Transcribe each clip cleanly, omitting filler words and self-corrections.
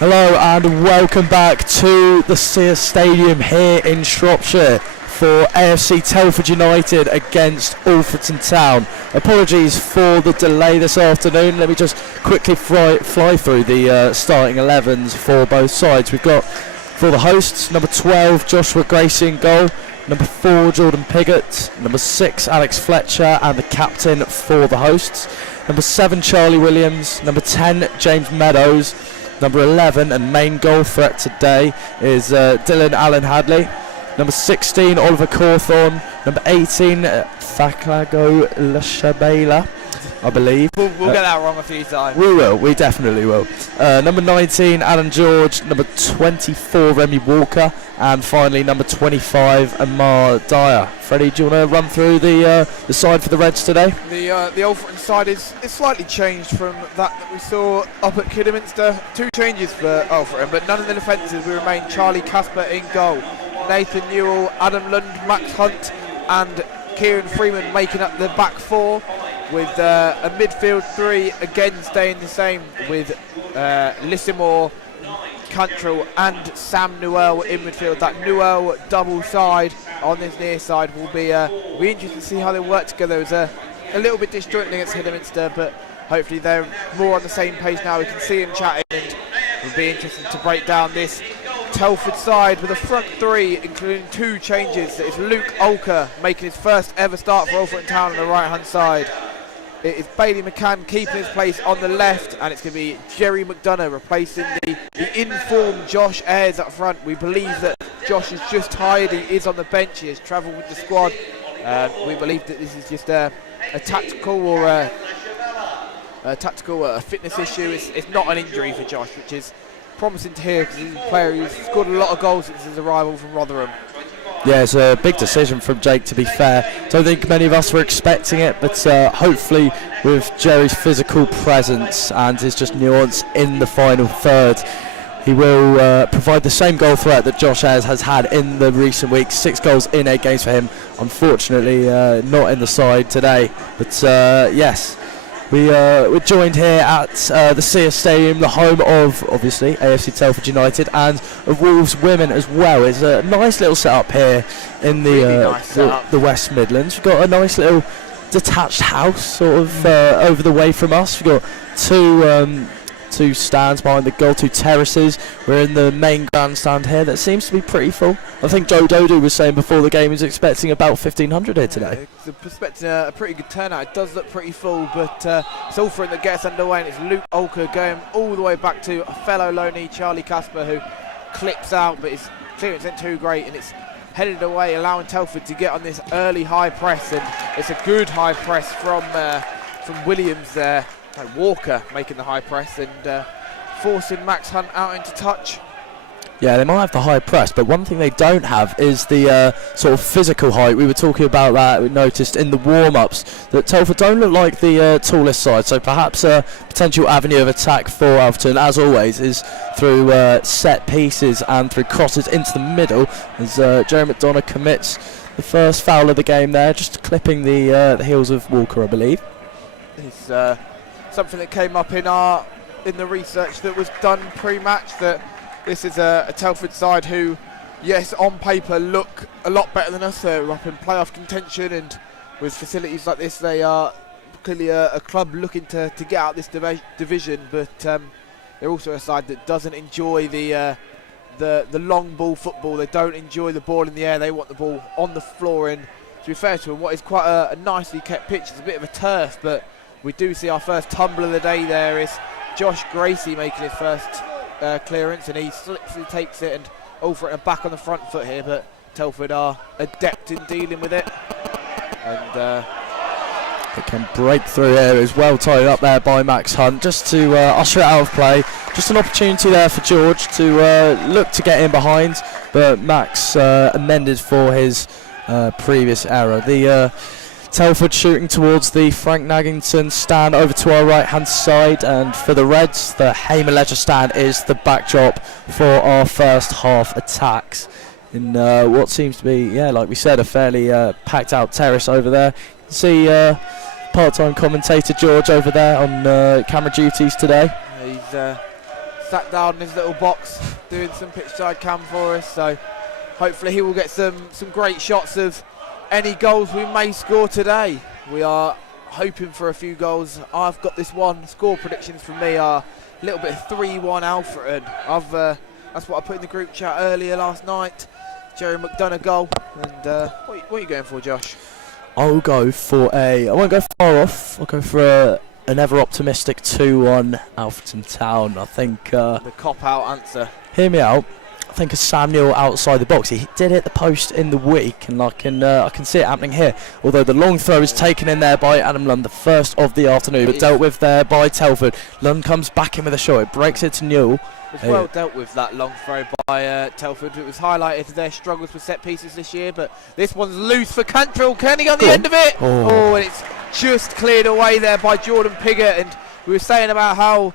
Hello and welcome back to the Sears Stadium here in Shropshire for AFC Telford United against Alfreton Town. Apologies for the delay this afternoon. Let me just quickly fly through the starting 11s for both sides. We've got, for the hosts, number 12 Joshua Gracie in goal, number 4 Jordan Piggott, number 6 Alex Fletcher, and the captain for the hosts, number 7 Charlie Williams, number 10 James Meadows, number 11 and main goal threat today is Dylan Allen Hadley, number 16 Oliver Cawthorne, number 18 Thakago Lashabela, I believe. We'll get that wrong a few times. We definitely will. Number 19 Alan George, number 24 Remy Walker, and finally number 25 Amar Dyer. Freddie, do you want to run through the side for the Reds today? The Alfreton side is slightly changed from that we saw up at Kidderminster. 2 changes for Alfreton, but none of the defences will remain. Charlie Casper in goal, Nathan Newell, Adam Lund, Max Hunt and Kieran Freeman making up the back 4, with a midfield 3 again staying the same with Lissimore, Cantrell and Sam Newell in midfield. That Newell double side on this near side will be interesting to see how they work together. It was a little bit disjointing against Kidderminster, but hopefully they're more on the same page now. We can see them chatting, and it will be interesting to break down this Telford side with a front 3 including 2 changes. It's Luke Olker making his first ever start for Alfreton Town on the right hand side. It is Bailey McCann keeping his place on the left, and it's going to be Jerry McDonough replacing the informed Josh Ayres up front. We believe that Josh is just tired. He is on the bench. He has travelled with the squad. We believe that this is just a tactical or a fitness issue. It's not an injury for Josh, which is promising to hear because he's a player who's scored a lot of goals since his arrival from Rotherham. Yeah, it's a big decision from Jake, to be fair. Don't think many of us were expecting it, but hopefully with Jerry's physical presence and his just nuance in the final third, he will provide the same goal threat that Josh Ayres has had in the recent weeks. 6 goals in 8 games for him. Unfortunately, not in the side today. But yes, we're joined here at the Sears Stadium, the home of, obviously, AFC Telford United and of Wolves Women as well. It's a nice little setup here in the West Midlands. We've got a nice little detached house sort of over the way from us. We've got two stands behind the goal, 2 terraces. We're in the main grandstand here that seems to be pretty full. I think Joe Dodu was saying before the game he's expecting about 1,500 here today. Expecting a pretty good turnout. It does look pretty full, but it's Alfreton that gets underway, and it's Luke Olker going all the way back to a fellow loanee, Charlie Casper, who clips out, but his clearance isn't too great, and it's headed away, allowing Telford to get on this early high press, and it's a good high press from Williams there. Walker making the high press and forcing Max Hunt out into touch. Yeah, they might have the high press, but one thing they don't have is the sort of physical height. We were talking about that. We noticed in the warm-ups that Telford don't look like the tallest side, so perhaps a potential avenue of attack for Alfreton, as always, is through set pieces and through crosses into the middle, as Jerry McDonough commits the first foul of the game there, just clipping the heels of Walker, I believe. It's something that came up in the research that was done pre-match, that this is a Telford side who, yes, on paper look a lot better than us. They're up in playoff contention, and with facilities like this, they are clearly a club looking to get out this division. But they're also a side that doesn't enjoy the long ball football. They don't enjoy the ball in the air. They want the ball on the floor. And to be fair to them, what is quite a nicely kept pitch, it's a bit of a turf, but we do see our first tumble of the day there. Is Josh Gracie making his first clearance, and he slips and takes it, and Alfreton back on the front foot here, but Telford are adept in dealing with it, and they can break through here. It was well tied up there by Max Hunt just to usher it out of play. Just an opportunity there for George to look to get in behind, but Max amended for his previous error. The Telford shooting towards the Frank Naggington stand over to our right hand side, and for the Reds the Hamer Ledger stand is the backdrop for our first half attacks in what seems to be, yeah, like we said, a fairly packed out terrace over there. You can see part-time commentator George over there on camera duties today. He's sat down in his little box doing some pitch side cam for us, so hopefully he will get some great shots of any goals we may score today. We are hoping for a few goals. I've got this one. Score predictions from me are a little bit of 3-1 Alfreton. That's what I put in the group chat earlier last night. Jerry McDonough goal. And what are you going for, Josh? I won't go far off. I'll go for an ever-optimistic 2-1 Alfreton Town. I think... the cop-out answer. Hear me out. I think a Sam Newell outside the box. He did hit the post in the week, and I can see it happening here. Although the long throw is taken in there by Adam Lund, the first of the afternoon, but dealt with there by Telford. Lund comes back in with a shot. It breaks it to Newell. It was well dealt with, that long throw by Telford. It was highlighted their struggles with set pieces this year, but this one's loose for Cantrell. Kenny on the end of it. Oh, and it's just cleared away there by Jordan Piggott. And we were saying about how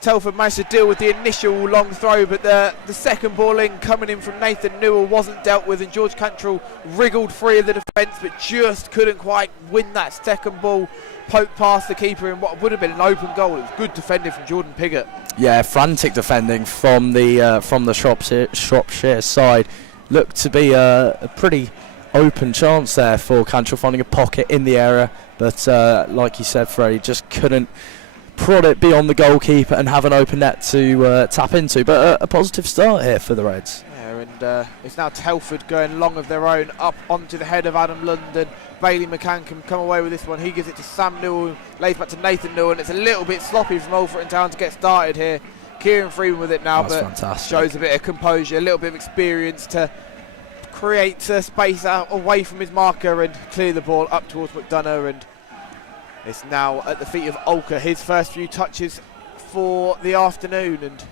Telford managed to deal with the initial long throw, but the second ball in coming in from Nathan Newell wasn't dealt with, and George Cantrell wriggled free of the defence but just couldn't quite win that second ball, poked past the keeper in what would have been an open goal. It was good defending from Jordan Piggott. Yeah, frantic defending from the Shropshire side. Looked to be a pretty open chance there for Cantrell, finding a pocket in the area, but like you said, Freddie just couldn't prod it beyond the goalkeeper and have an open net to tap into. But a positive start here for the Reds. Yeah, and it's now Telford going long of their own up onto the head of Adam London. Bailey McCann can come away with this one. He gives it to Sam Newell, lays back to Nathan Newell, and it's a little bit sloppy from Alfreton Town to get started here. Kieran Freeman with it now, that's but fantastic. Shows a bit of composure, a little bit of experience to create space out away from his marker and clear the ball up towards McDonough. And it's now at the feet of Olka, his first few touches for the afternoon, and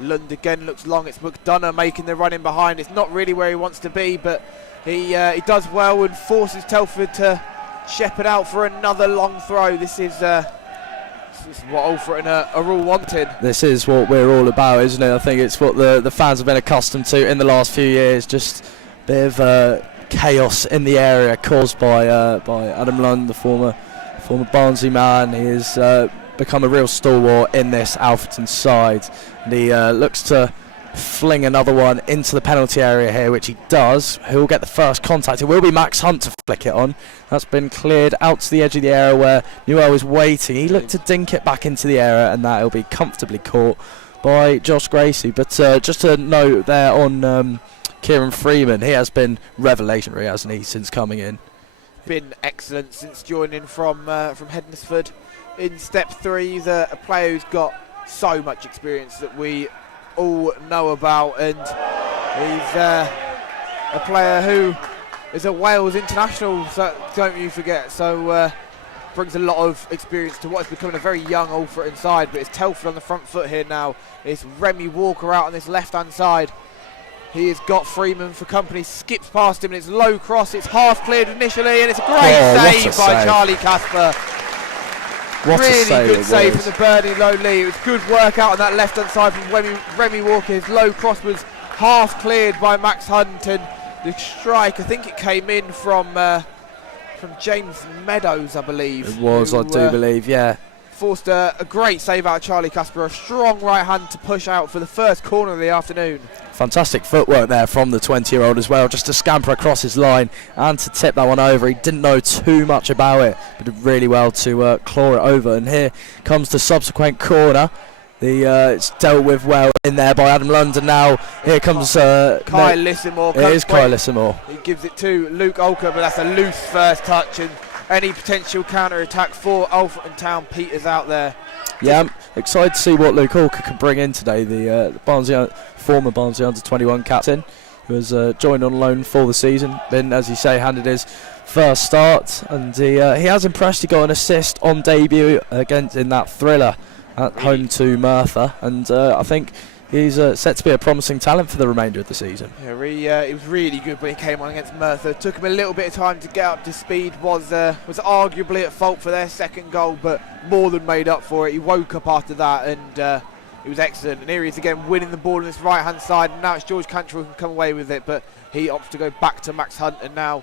Lund again looks long. It's McDonough making the run in behind. It's not really where he wants to be, but he does well and forces Telford to shepherd out for another long throw. This is what Alfreton are all wanting. This is what we're all about, isn't it? I think it's what the fans have been accustomed to in the last few years. Just a bit of chaos in the area caused by Adam Lund, the former Barnsley man. He has become a real stalwart in this Alfreton side, and he looks to fling another one into the penalty area here, which he does. He'll get the first contact. It will be Max Hunt to flick it on. That's been cleared out to the edge of the area where Newell was waiting. He looked to dink it back into the area, and that will be comfortably caught by Josh Gracie. But just a note there on Kieran Freeman, he has been revelationary, hasn't he, since coming in? Been excellent since joining from Hednesford in step 3. He's a player who's got so much experience that we all know about, and he's a player who is a Wales international, so don't you forget, so brings a lot of experience to what is becoming a very young Alfreton side. But it's Telford on the front foot here now. It's Remy Walker out on this left hand side. He has got Freeman for company, skips past him, and it's low cross. It's half cleared initially, and it's a great save by Charlie Casper. Really good save from the Burnley low lead. It was good work out on that left hand side from Remy Walker. His low cross was half cleared by Max Hunt, and the strike, I think it came in from James Meadows, I believe. It was, I do believe, yeah. Forced a great save out of Charlie Casper, a strong right hand to push out for the first corner of the afternoon. Fantastic footwork there from the 20-year-old as well, just to scamper across his line and to tip that one over. He didn't know too much about it, but did really well to claw it over. And here comes the subsequent corner. It's dealt with well in there by Adam Lund, and now here comes Kai Lissimore. It is Kai Lissimore. He gives it to Luke Olker, but that's a loose first touch, and any potential counter-attack for Alfreton Town peters out there. Yeah, I'm excited to see what Luke Olker can bring in today, the former Barnsley under-21 captain, who has joined on loan for the season. Been, as you say, handed his first start, and he has impressed. He got an assist on debut in that thriller at home to Merthyr, and I think he's set to be a promising talent for the remainder of the season. Yeah, he was really good when he came on against Merthyr. Took him a little bit of time to get up to speed. Was arguably at fault for their second goal, but more than made up for it. He woke up after that, and he was excellent. And here he is again winning the ball on this right hand side, and now it's George Cantrell who can come away with it, but he opts to go back to Max Hunt, and now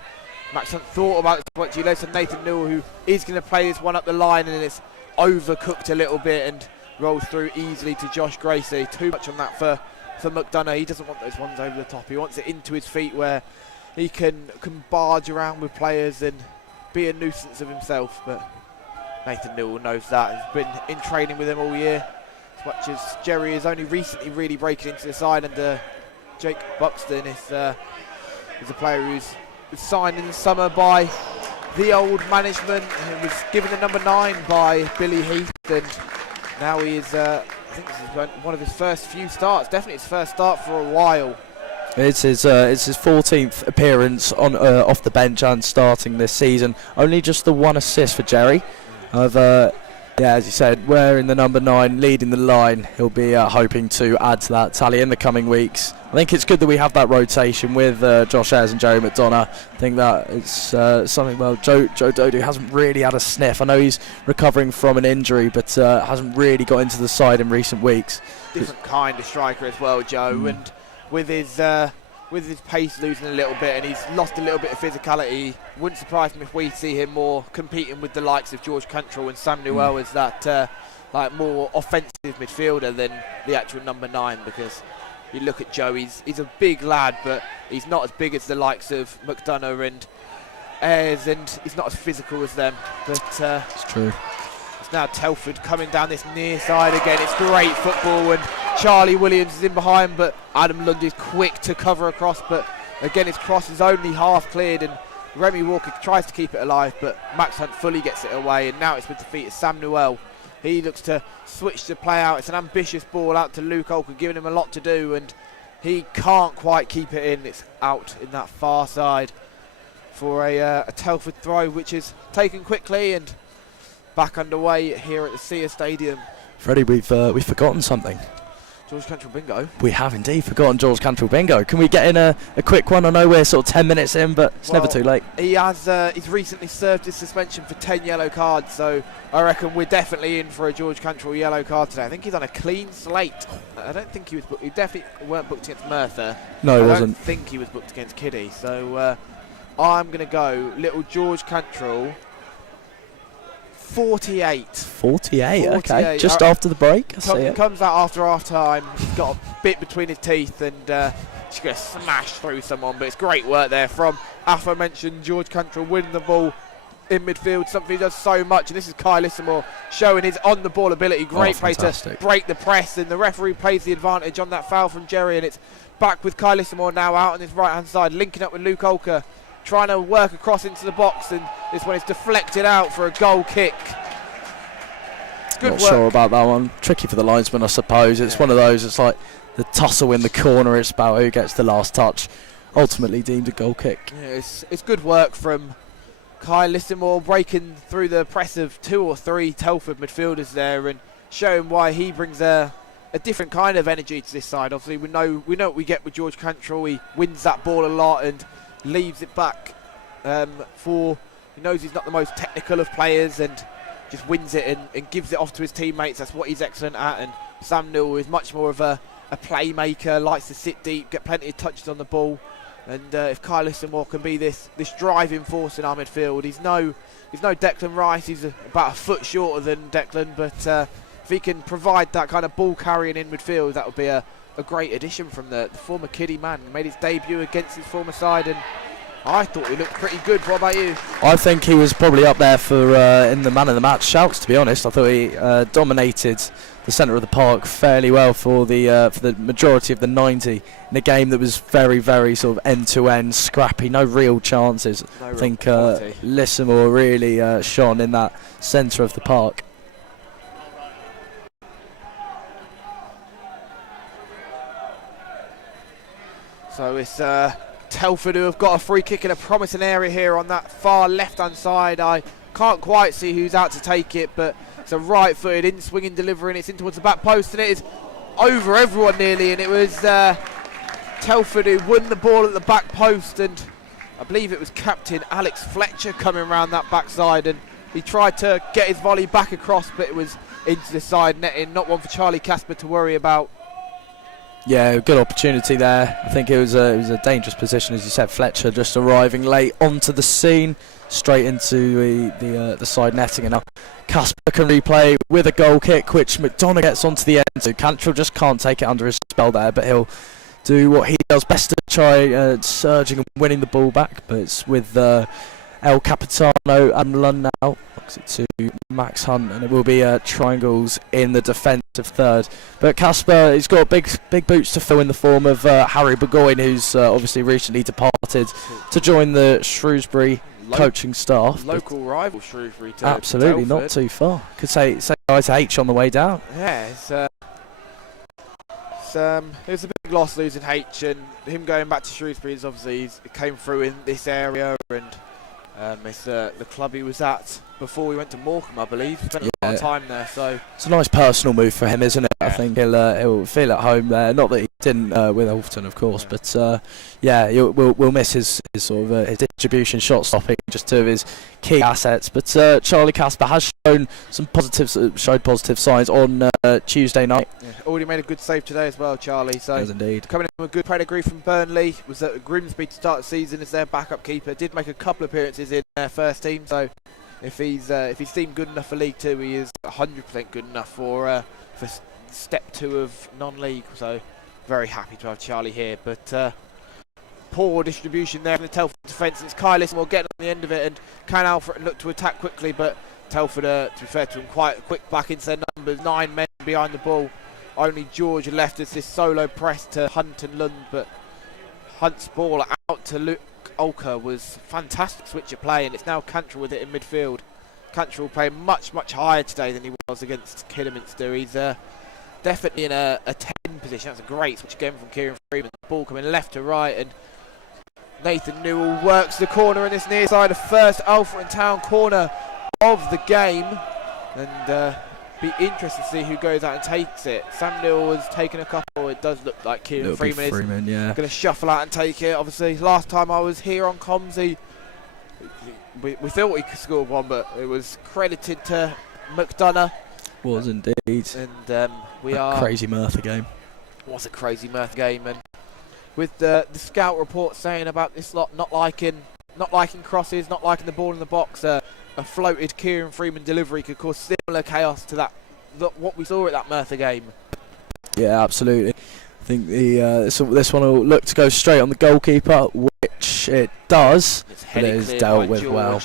Max Hunt thought about this point. He led to Nathan Newell, who is going to play this one up the line, and it's overcooked a little bit, and rolls through easily to Josh Gracie. Too much on that for McDonough. He doesn't want those ones over the top. He wants it into his feet where he can barge around with players and be a nuisance of himself. But Nathan Newell knows that. He's been in training with him all year. As much as Jerry is only recently really breaking into the side, and Jake Buxton is a player who's signed in the summer by the old management. He was given the number 9 by Billy Heath, and now he is, I think this is one of his first few starts, definitely his first start for a while. It's his 14th appearance on off the bench and starting this season. Only just the 1 assist for Jerry. As you said, wearing the number 9, leading the line. He'll be hoping to add to that tally in the coming weeks. I think it's good that we have that rotation with Josh Ayres and Jerry McDonough. I think that it's something. Well, Joe Dodu hasn't really had a sniff. I know he's recovering from an injury, but hasn't really got into the side in recent weeks. Different kind of striker as well, Joe, and with his pace losing a little bit, and he's lost a little bit of physicality. Wouldn't surprise me if we see him more competing with the likes of George Cantrell and Sam Newell as that more offensive midfielder than the actual number 9, because you look at Joe, he's a big lad, but he's not as big as the likes of McDonough and Ayres, and he's not as physical as them. But it's true. It's now Telford coming down this near side again. It's great football, and Charlie Williams is in behind, but Adam Lund is quick to cover across, but again his cross is only half cleared, and Remy Walker tries to keep it alive, but Max Hunt fully gets it away, and now it's with the feet of Sam Newell. He looks to switch the play out. It's an ambitious ball out to Luke Olker, giving him a lot to do, and he can't quite keep it in. It's out in that far side for a Telford throw, which is taken quickly and back underway here at the Sia Stadium. Freddie, we've forgotten something. George Cantrell bingo. We have indeed forgotten George Cantrell bingo. Can we get in a quick one? I know we're sort of 10 minutes in, but it's never too late. He's recently served his suspension for 10 yellow cards, so I reckon we're definitely in for a George Cantrell yellow card today. I think he's on a clean slate. I don't think he was booked. He definitely weren't booked against Merthyr. No, he wasn't. I don't think he was booked against Kiddie. So I'm going to go little George Cantrell. 48. 48, okay. Just after the break. I see it. Comes out after half time. He's got a bit between his teeth, and he's going to smash through someone. But it's great work there from aforementioned George Cantrell, winning the ball in midfield, something he does so much. And this is Kai Lissamore showing his on the ball ability. Great play to break the press, and the referee plays the advantage on that foul from Jerry, and it's back with Kai Lissamore now out on his right hand side, linking up with Luke Olker, trying to work across into the box, and this one is deflected out for a goal kick. Good Not work. Sure about that one. Tricky for the linesman, I suppose. It's one of those, it's like the tussle in the corner. It's about who gets the last touch. Ultimately deemed a goal kick. Yeah, it's good work from Kai Lissamore, breaking through the press of 2 or 3 Telford midfielders there, and showing why he brings a different kind of energy to this side. Obviously, we know what we get with George Cantrell. He wins that ball a lot and leaves it back he knows he's not the most technical of players, and just wins it and gives it off to his teammates. That's what he's excellent at. And Sam Newell is much more of a playmaker, likes to sit deep, get plenty of touches on the ball. And if Kyle Lissamore can be this driving force in our midfield, he's no Declan Rice. He's about a foot shorter than Declan, but if he can provide that kind of ball carrying in midfield, that would be a great addition from the former Kiddie man. He made his debut against his former side, and I thought he looked pretty good. What about you? I think he was probably up there for in the man of the match shouts, to be honest. I thought he dominated the centre of the park fairly well for the majority of the 90 in a game that was very, very sort of end-to-end, scrappy, no real chances. I think Lissamore really shone in that centre of the park. So it's Telford who have got a free kick in a promising area here on that far left-hand side. I can't quite see who's out to take it, but it's a right-footed in-swinging delivery, and it's in towards the back post, and it is over everyone nearly, and it was Telford who won the ball at the back post, and I believe it was captain Alex Fletcher coming around that backside, and he tried to get his volley back across, but it was into the side netting. Not one for Charlie Casper to worry about. Yeah, good opportunity there. I think it was a dangerous position, as you said. Fletcher just arriving late onto the scene, straight into the side netting, and now Casper can replay with a goal kick, which McDonough gets onto the end. So Cantrell just can't take it under his spell there, but he'll do what he does best to try surging and winning the ball back. But it's with El Capitano and Lund now. Looks it to Max Hunt, and it will be triangles in the defensive third. But Casper, he's got big boots to fill in the form of Harry Burgoyne, who's obviously recently departed to join the Shrewsbury coaching staff. Local rival Shrewsbury to absolutely, Telford. Not too far. Could say hi to H on the way down. Yeah, it was a big loss losing H, and him going back to Shrewsbury is obviously he came through in this area, and it's the club he was at before he went to Morecambe, I believe. Spent a lot of time there, so it's a nice personal move for him, isn't it? Yeah. I think he'll feel at home there. Not that he didn't with Alfreton, of course, but we'll miss his sort of his distribution, shot stopping, just two of his key assets. But Charlie Casper has showed positive signs on Tuesday night. Yeah. Already made a good save today as well, Charlie. So yes, indeed. Coming in with a good pedigree from Burnley, was at Grimsby to start the season as their backup keeper. Did make a couple of appearances in their first team, so if he's deemed good enough for League Two, he is 100% good enough for step 2 of non-league. So very happy to have Charlie here, but poor distribution there in the Telford defence. It's Kai Lismore getting on the end of it, and can Alfred look to attack quickly, but Telford, to be fair to him, quite quick back into their numbers. 9 men behind the ball. Only George left as this solo press to Hunt and Lund, but Hunt's ball out to Luke Olker was fantastic switch of play, and it's now Cantrell with it in midfield. Cantrell playing much higher today than he was against Kidderminster. He's definitely in a 10 position. That's a great switch again from Kieran Freeman. The ball coming left to right, and Nathan Newell works the corner in this near side. The first Alfreton Town corner of the game, and be interested to see who goes out and takes it. Sam Newell has taken a couple. It does look like Kieran Freeman is going to shuffle out and take it. Obviously, last time I was here on comms, we thought he could score one, but it was credited to McDonough. Was indeed. And we are crazy Merthyr game. Was a crazy Merthyr game, and with the scout report saying about this lot not liking crosses, not liking the ball in the box, a floated Kieran Freeman delivery could cause similar chaos to what we saw at that Merthyr game. Yeah, absolutely. I think this one will look to go straight on the goalkeeper, which it does. But it is dealt with well.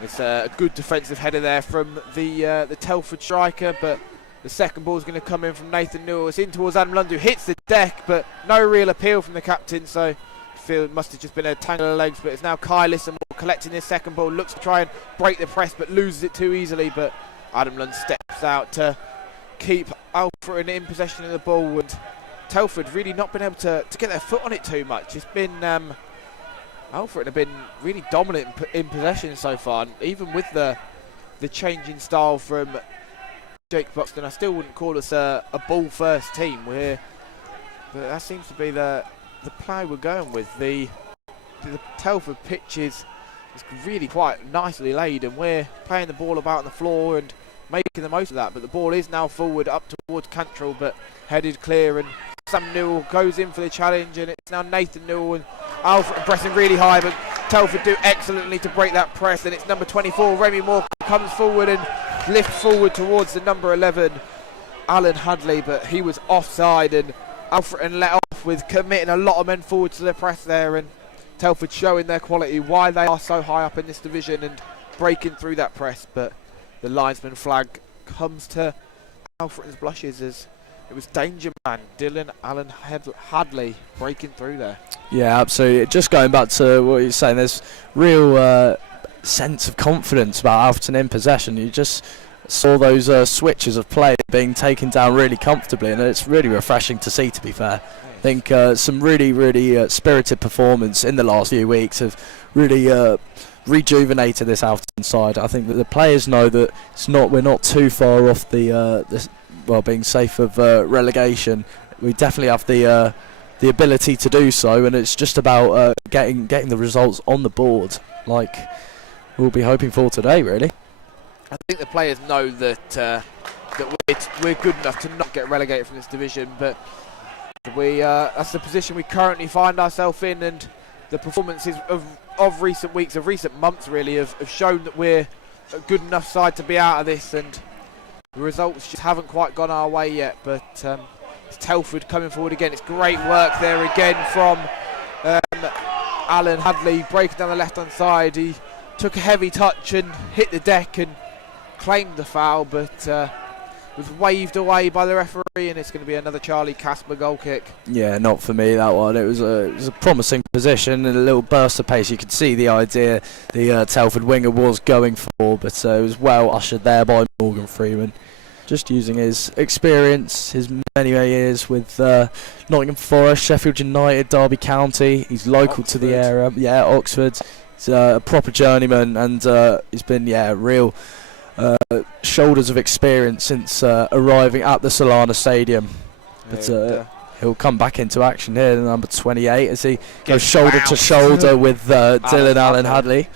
It's a good defensive header there from the Telford striker, but the second ball is going to come in from Nathan Newell. It's in towards Adam Lund, who hits the deck, but no real appeal from the captain, so I feel it must have just been a tangle of legs. But it's now Kai Lismore collecting his second ball, looks to try and break the press, but loses it too easily. But Adam Lund steps out to keep Alfreton in possession of the ball, and Telford really not been able to get their foot on it too much. It's been Alfreton have been really dominant in possession so far, and even with the change in style from Jake Buxton, I still wouldn't call us a ball first team. But that seems to be the play we're going with. The Telford pitch is really quite nicely laid, and we're playing the ball about on the floor and making the most of that. But the ball is now forward up towards Cantrell, but headed clear, and Sam Newell goes in for the challenge, and it's now Nathan Newell and Alfred pressing really high, but Telford do excellently to break that press, and it's number 24 Remy Moore comes forward and lifts forward towards the number 11 Alan Hadley, but he was offside, and Alfreton let off with committing a lot of men forward to the press there, and Telford showing their quality, why they are so high up in this division and breaking through that press. But the linesman flag comes to Alfreton's blushes as it was danger man Dylan Allen Hadley breaking through there. Yeah, absolutely. Just going back to what you're saying, there's real sense of confidence about Alfreton in possession. You just saw those switches of play being taken down really comfortably, and it's really refreshing to see, to be fair. I think some really spirited performance in the last few weeks have really rejuvenated this Alfreton side. I think that the players know that we're not too far off being safe of relegation. We definitely have the ability to do so, and it's just about getting the results on the board, like we'll be hoping for today, really. I think the players know that we're good enough to not get relegated from this division, but That's the position we currently find ourselves in, and the performances of recent weeks, of recent months really, have shown that we're a good enough side to be out of this, and the results just haven't quite gone our way yet. But it's Telford coming forward again. It's great work there again from Alan Hadley, breaking down the left-hand side. He took a heavy touch and hit the deck and claimed the foul, but was waved away by the referee, and it's going to be another Charlie Casper goal kick. Yeah, not for me, that one. It was a promising position and a little burst of pace. You could see the idea the Telford winger was going for, but it was well ushered there by Morgan Freeman. Just using his experience, his many years with Nottingham Forest, Sheffield United, Derby County. He's local to the area. Yeah, Oxford. He's a proper journeyman, and he's been real shoulders of experience since arriving at the Solana Stadium. But he'll come back into action here, number 28, as he goes shoulder to shoulder with Dylan Allen Hadley.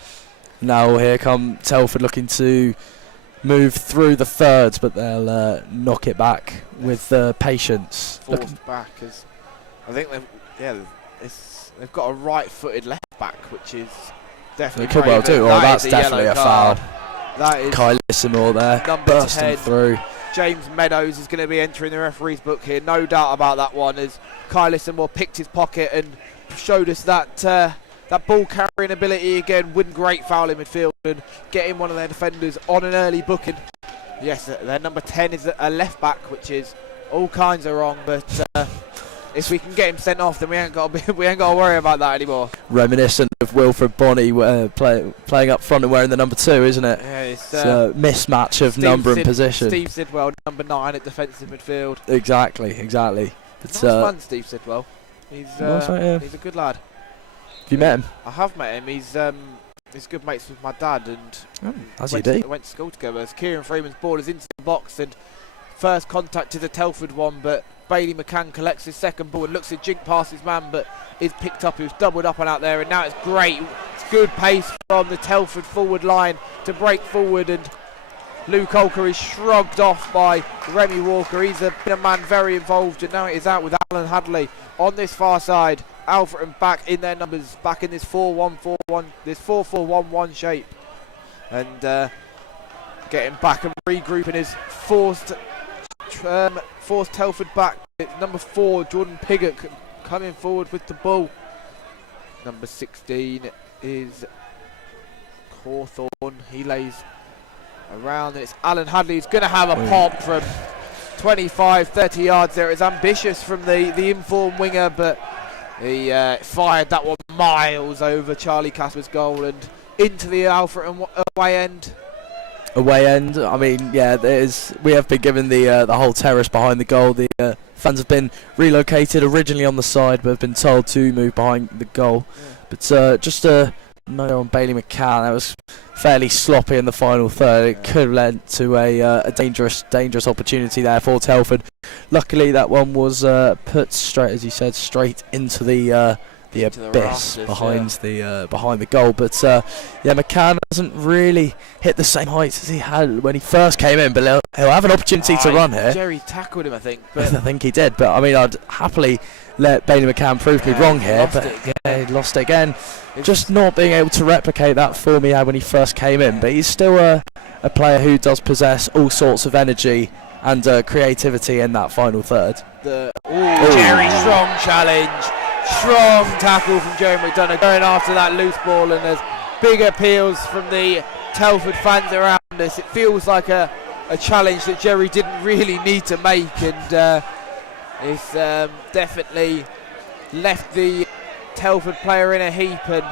Now here come Telford looking to move through the thirds, but they'll knock it back with patience. Forced back, as I think they've got a right-footed left back, which is definitely. They could well do. That's definitely a foul. That is Kyle Lissimore there, bursting 10 through. James Meadows is going to be entering the referee's book here, no doubt about that one, as Kyle Lissimore picked his pocket and showed us that ball carrying ability again. Wouldn't great foul in midfield and getting one of their defenders on an early booking. Yes, their number 10 is a left back, which is all kinds of wrong, but if we can get him sent off, then we ain't got to worry about that anymore. Reminiscent of Wilfred Bonney playing up front and wearing the number 2, isn't it? Yeah, it's a mismatch of number and position. Steve Sidwell, number 9 at defensive midfield. Exactly. Nice man, Steve Sidwell. He's a good lad. Have you met him? I have met him. He's good mates with my dad, and went to school together. As Kieran Freeman's ball is into the box, and first contact is a Telford one, but Bailey McCann collects his second ball and looks to jink past his man, but is picked up. He was doubled up and out there, and now it's great. It's good pace from the Telford forward line to break forward, and Luke Olker is shrugged off by Remy Walker. He's been a man very involved, and now it is out with Alan Hadley on this far side. Alfreton back in their numbers, back in this 4-1-4-1, this 4-4-1-1 shape, and getting back and regrouping is forced Telford back. It's number 4, Jordan Piggott, coming forward with the ball. Number 16 is Hawthorne. He lays around, and it's Alan Hadley who's going to have a pop from 25-30 yards there. It's ambitious from the informed winger, but he fired that one miles over Charlie Casper's goal and into the Alfreton away end. I mean, we have been given the whole terrace behind the goal. The fans have been relocated originally on the side, but have been told to move behind the goal. Yeah. But just a note on Bailey McCann, that was fairly sloppy in the final third. It could have led to a dangerous opportunity there for Telford. Luckily, that one was put straight, as you said, straight into the abyss behind the goal. But McCann hasn't really hit the same heights as he had when he first came in, but he'll have an opportunity to run here. Jerry tackled him, I think. But I think he did, but I mean, I'd happily let Bailey McCann prove me wrong here, but he lost it again. Just not being able to replicate that form he had when he first came in, but he's still a player who does possess all sorts of energy and creativity in that final third. Jerry, strong challenge. Strong tackle from Jerry McDonough going after that loose ball, and there's big appeals from the Telford fans around us. It feels like a challenge that Jerry didn't really need to make, and it's definitely left the Telford player in a heap. And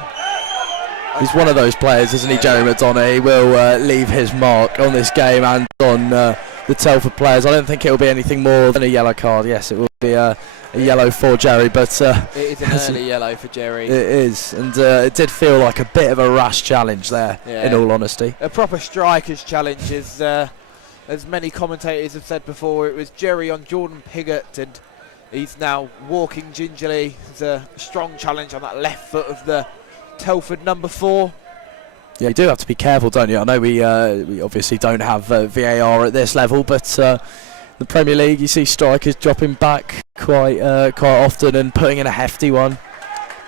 he's one of those players, isn't he, Jerry McDonough? He will leave his mark on this game and on the Telford players. I don't think it will be anything more than a yellow card. Yes, it will be a yellow for Jerry, but it is an early yellow for Jerry. It is, and it did feel like a bit of a rash challenge there, in all honesty. A proper striker's challenge is, as many commentators have said before, it was Jerry on Jordan Piggott, and he's now walking gingerly. It's a strong challenge on that left foot of the Telford number 4. Yeah, you do have to be careful, don't you? I know we obviously don't have VAR at this level, but the Premier League, you see strikers dropping back quite often and putting in a hefty one.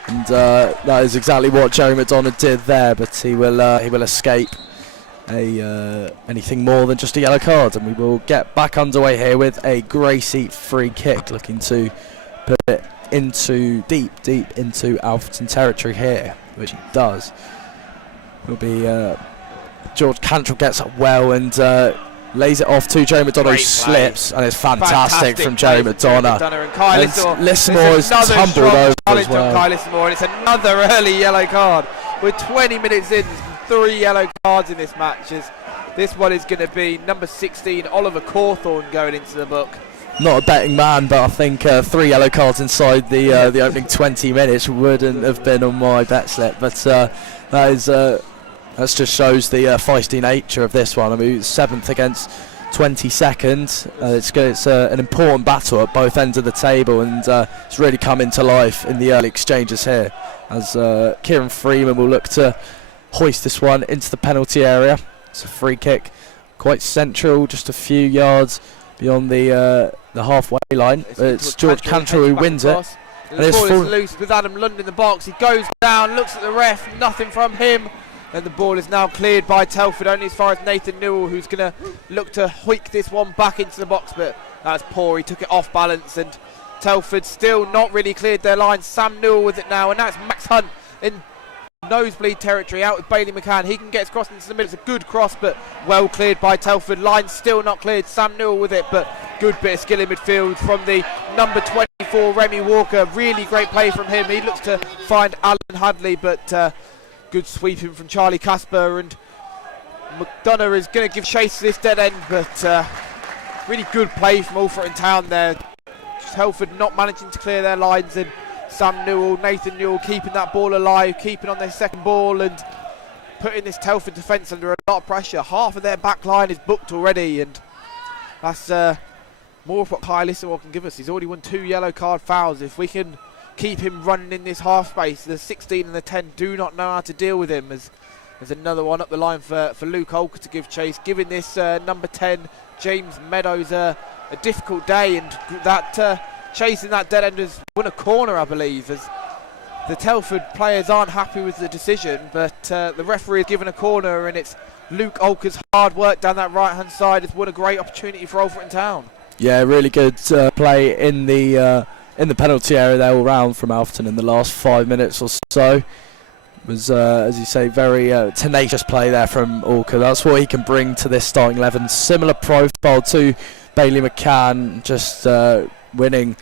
And that is exactly what Jerry McDonough did there, but he will escape anything more than just a yellow card, and we will get back underway here with a Gracie free kick, looking to put it into deep into Alfreton territory here, which he does. Will be George Cantrell gets up well and lays it off to Jerry McDonough, who slips, and it's fantastic from Jerry McDonough. And Lissamore is tumbled over as well. And it's another early yellow card. We're 20 minutes in, 3 yellow cards in this match. This one is going to be number 16, Oliver Cawthorne, going into the book. Not a betting man, but I think 3 yellow cards inside the opening 20 minutes wouldn't have been on my bet slip. But that just shows the feisty nature of this one. I mean, 7th against 22nd. It's an important battle at both ends of the table, and it's really come into life in the early exchanges here, as Kieran Freeman will look to hoist this one into the penalty area. It's a free kick, quite central, just a few yards beyond the halfway line. It's George Cantrell who wins it. And the ball is loose with Adam Lund in the box. He goes down, looks at the ref, nothing from him. And the ball is now cleared by Telford, only as far as Nathan Newell, who's going to look to hoik this one back into the box, but that's poor. He took it off balance, and Telford still not really cleared their line. Sam Newell with it now, and that's Max Hunt in nosebleed territory out with Bailey McCann. He can get across into the middle. It's a good cross, but well cleared by Telford. Line still not cleared. Sam Newell with it, but good bit of skill in midfield from the number 24, Remy Walker. Really great play from him. He looks to find Alan Hadley, but good sweeping from Charlie Casper, and McDonough is going to give chase to this dead end, but really good play from Alfreton Town there. Telford not managing to clear their lines, and Sam Newell, Nathan Newell keeping that ball alive, keeping on their second ball, and putting this Telford defence under a lot of pressure. Half of their back line is booked already, and that's more of what Kyle Lissamore can give us. He's already won 2 yellow card fouls. If we can keep him running in this half space, the 16 and the 10 do not know how to deal with him. As there's another one up the line for Luke Olker to give chase, giving this number 10 James Meadows a difficult day, and that chasing that dead end has won a corner, I believe, as the Telford players aren't happy with the decision, but the referee has given a corner, and it's Luke Olker's hard work down that right hand side has won a great opportunity for Alfreton Town. Yeah, really good play in the penalty area there all round from Alfreton in the last 5 minutes or so. It was, as you say, very tenacious play there from Olker. That's what he can bring to this starting 11. Similar profile to Bailey McCann, just winning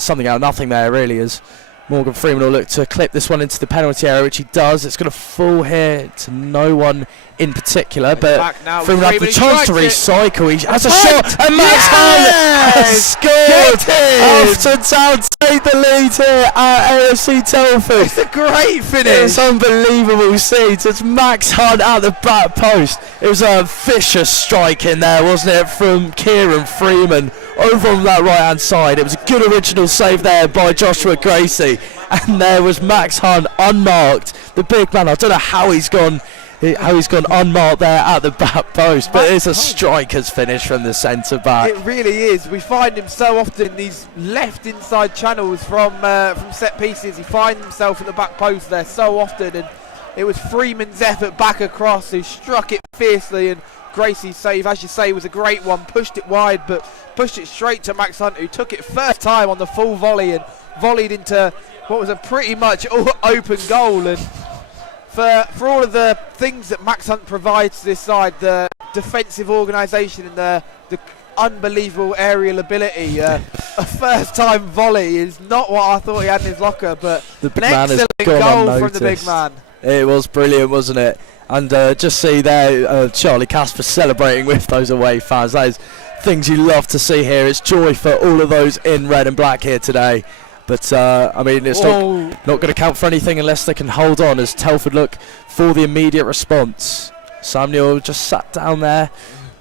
something out of nothing there, really, as Morgan Freeman will look to clip this one into the penalty area, which he does. It's going to fall here to no one in particular, but Freeman has the chance to recycle. He has a shot, and Max Hunt has scored. Alfreton Town take the lead here at AFC Telford. It's a great finish. It's unbelievable scenes. It's Max Hunt at the back post. It was a vicious strike in there, wasn't it, from Kieran Freeman over on that right hand side. It was a good original save there by Joshua Gracie, and there was Max Hunt unmarked, the big man. I don't know how he's gone unmarked there at the back post, but it's a striker's finish from the centre back. It really is. We find him so often in these left inside channels from set pieces. He finds himself at the back post there so often, and it was Freeman's effort back across who struck it fiercely, and Gracie's save, as you say, was a great one. Pushed it wide, but pushed it straight to Max Hunt, who took it first time on the full volley and volleyed into what was a pretty much open goal. And for all of the things that Max Hunt provides to this side, the defensive organisation and the unbelievable aerial ability, a first-time volley is not what I thought he had in his locker, but an excellent goal from the big man. It was brilliant, wasn't it? And just see there Charlie Casper celebrating with those away fans. That is things you love to see here. It's joy for all of those in red and black here today. But I mean, it's not going to count for anything unless they can hold on, as Telford look for the immediate response. Samuel just sat down there.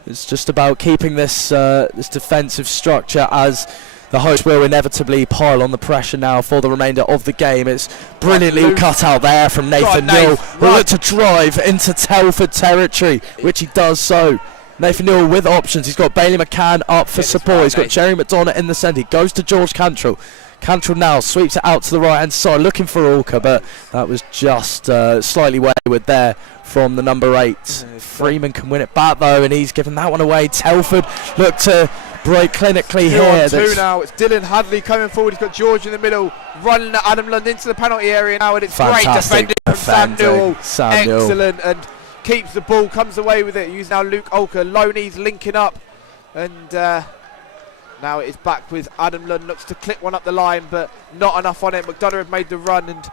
It's just about keeping this defensive structure, as the hosts will inevitably pile on the pressure now for the remainder of the game. It's brilliantly cut out there from Nathan Newell, who looked to drive into Telford territory, which he does so. Nathan Newell with options. He's got Bailey McCann up for support. He's got Jerry McDonough in the centre. He goes to George Cantrell. Cantrell now sweeps it out to the right hand side, looking for Orca, but that was just slightly wayward there from the number 8. Freeman can win it back though, and he's given that one away. Telford look to break clinically here. 2 now. It's Dylan Hadley coming forward. He's got George in the middle, running at Adam Lund into the penalty area now, and it's great defending from Sam Newell. Excellent, and keeps the ball, comes away with it. Using now Luke Olker. Loney's linking up, and now it is back with Adam Lund. Looks to clip one up the line, but not enough on it. McDonough had made the run, and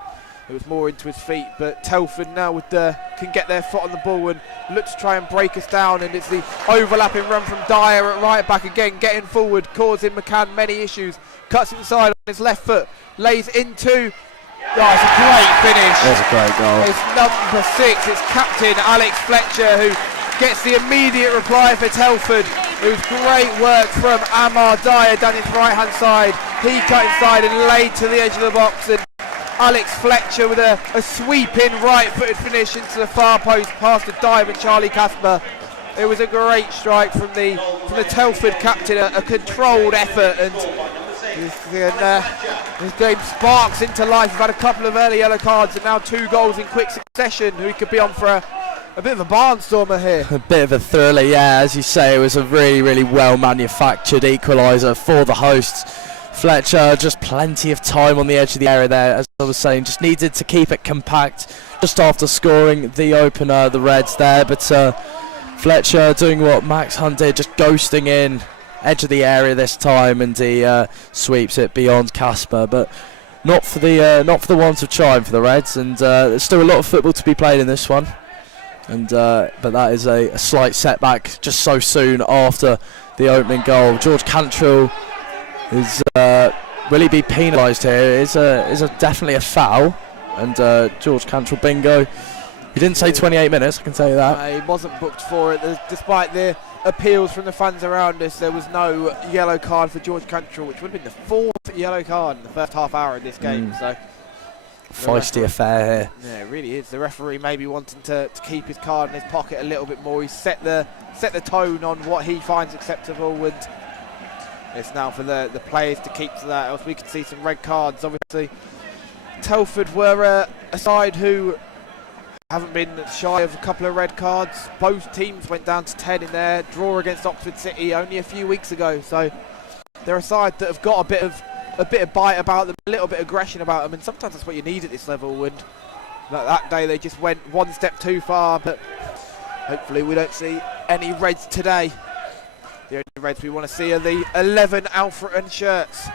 it was more into his feet. But Telford now with can get their foot on the ball and look to try and break us down. And it's the overlapping run from Dyer at right back again, getting forward, causing McCann many issues. Cuts inside on his left foot, lays into. Oh, it's a great finish. That's a great goal. It's number 6. It's captain Alex Fletcher who gets the immediate reply for Telford. It was great work from Amar Dyer down his right hand side. He cut inside and laid to the edge of the box, and Alex Fletcher with a sweeping right footed finish into the far post past the dive and Charlie Casper. It was a great strike from the Telford captain, a controlled effort, and this game sparks into life. We've had a couple of early yellow cards and now 2 goals in quick succession. Who could be on for a bit of a barnstormer here. A bit of a thriller, yeah, as you say. It was a really, really well manufactured equaliser for the hosts. Fletcher, just plenty of time on the edge of the area there, as I was saying, just needed to keep it compact just after scoring the opener, the Reds there, but Fletcher doing what Max Hunt did, just ghosting in, edge of the area this time, and he sweeps it beyond Casper, but not for the want of trying for the Reds, and there's still a lot of football to be played in this one. And but that is a slight setback just so soon after the opening goal. George Cantrell is will he be penalised here? Is definitely a foul, and George Cantrell bingo. He didn't say 28 minutes, I can tell you that. He wasn't booked for it. Despite the appeals from the fans around us, there was no yellow card for George Cantrell, which would have been the 4th yellow card in the first half hour of this game. So feisty affair here. Yeah, it really is. The referee maybe wanting to keep his card in his pocket a little bit more. He's set the tone on what he finds acceptable, and it's now for the players to keep to that, else we could see some red cards. Obviously, Telford were a side who haven't been shy of a couple of red cards. Both teams went down to 10 in their draw against Oxford City only a few weeks ago, so they're a side that have got a bit of bite about them, a little bit of aggression about them, and sometimes that's what you need at this level. And that day they just went one step too far, but hopefully we don't see any Reds today. The only Reds we want to see are the 11 Alfreton shirts.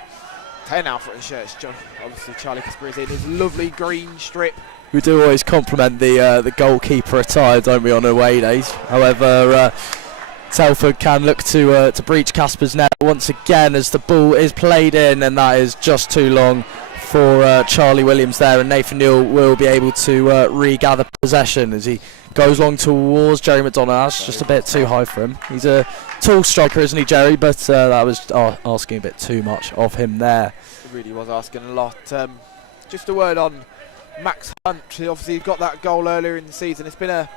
10 Alfreton shirts, John. Obviously Charlie Casper is in his lovely green strip. We do always compliment the goalkeeper attire, don't we, on away days. However, Telford can look to breach Casper's net once again as the ball is played in, and that is just too long for Charlie Williams there, and Nathan Newell will be able to regather possession as he goes long towards Jerry McDonough. That's just a bit too high for him. He's a tall striker, isn't he, Jerry? But that was asking a bit too much of him there. It really was asking a lot. Just a word on Max Hunt. Obviously he got that goal earlier in the season. It's been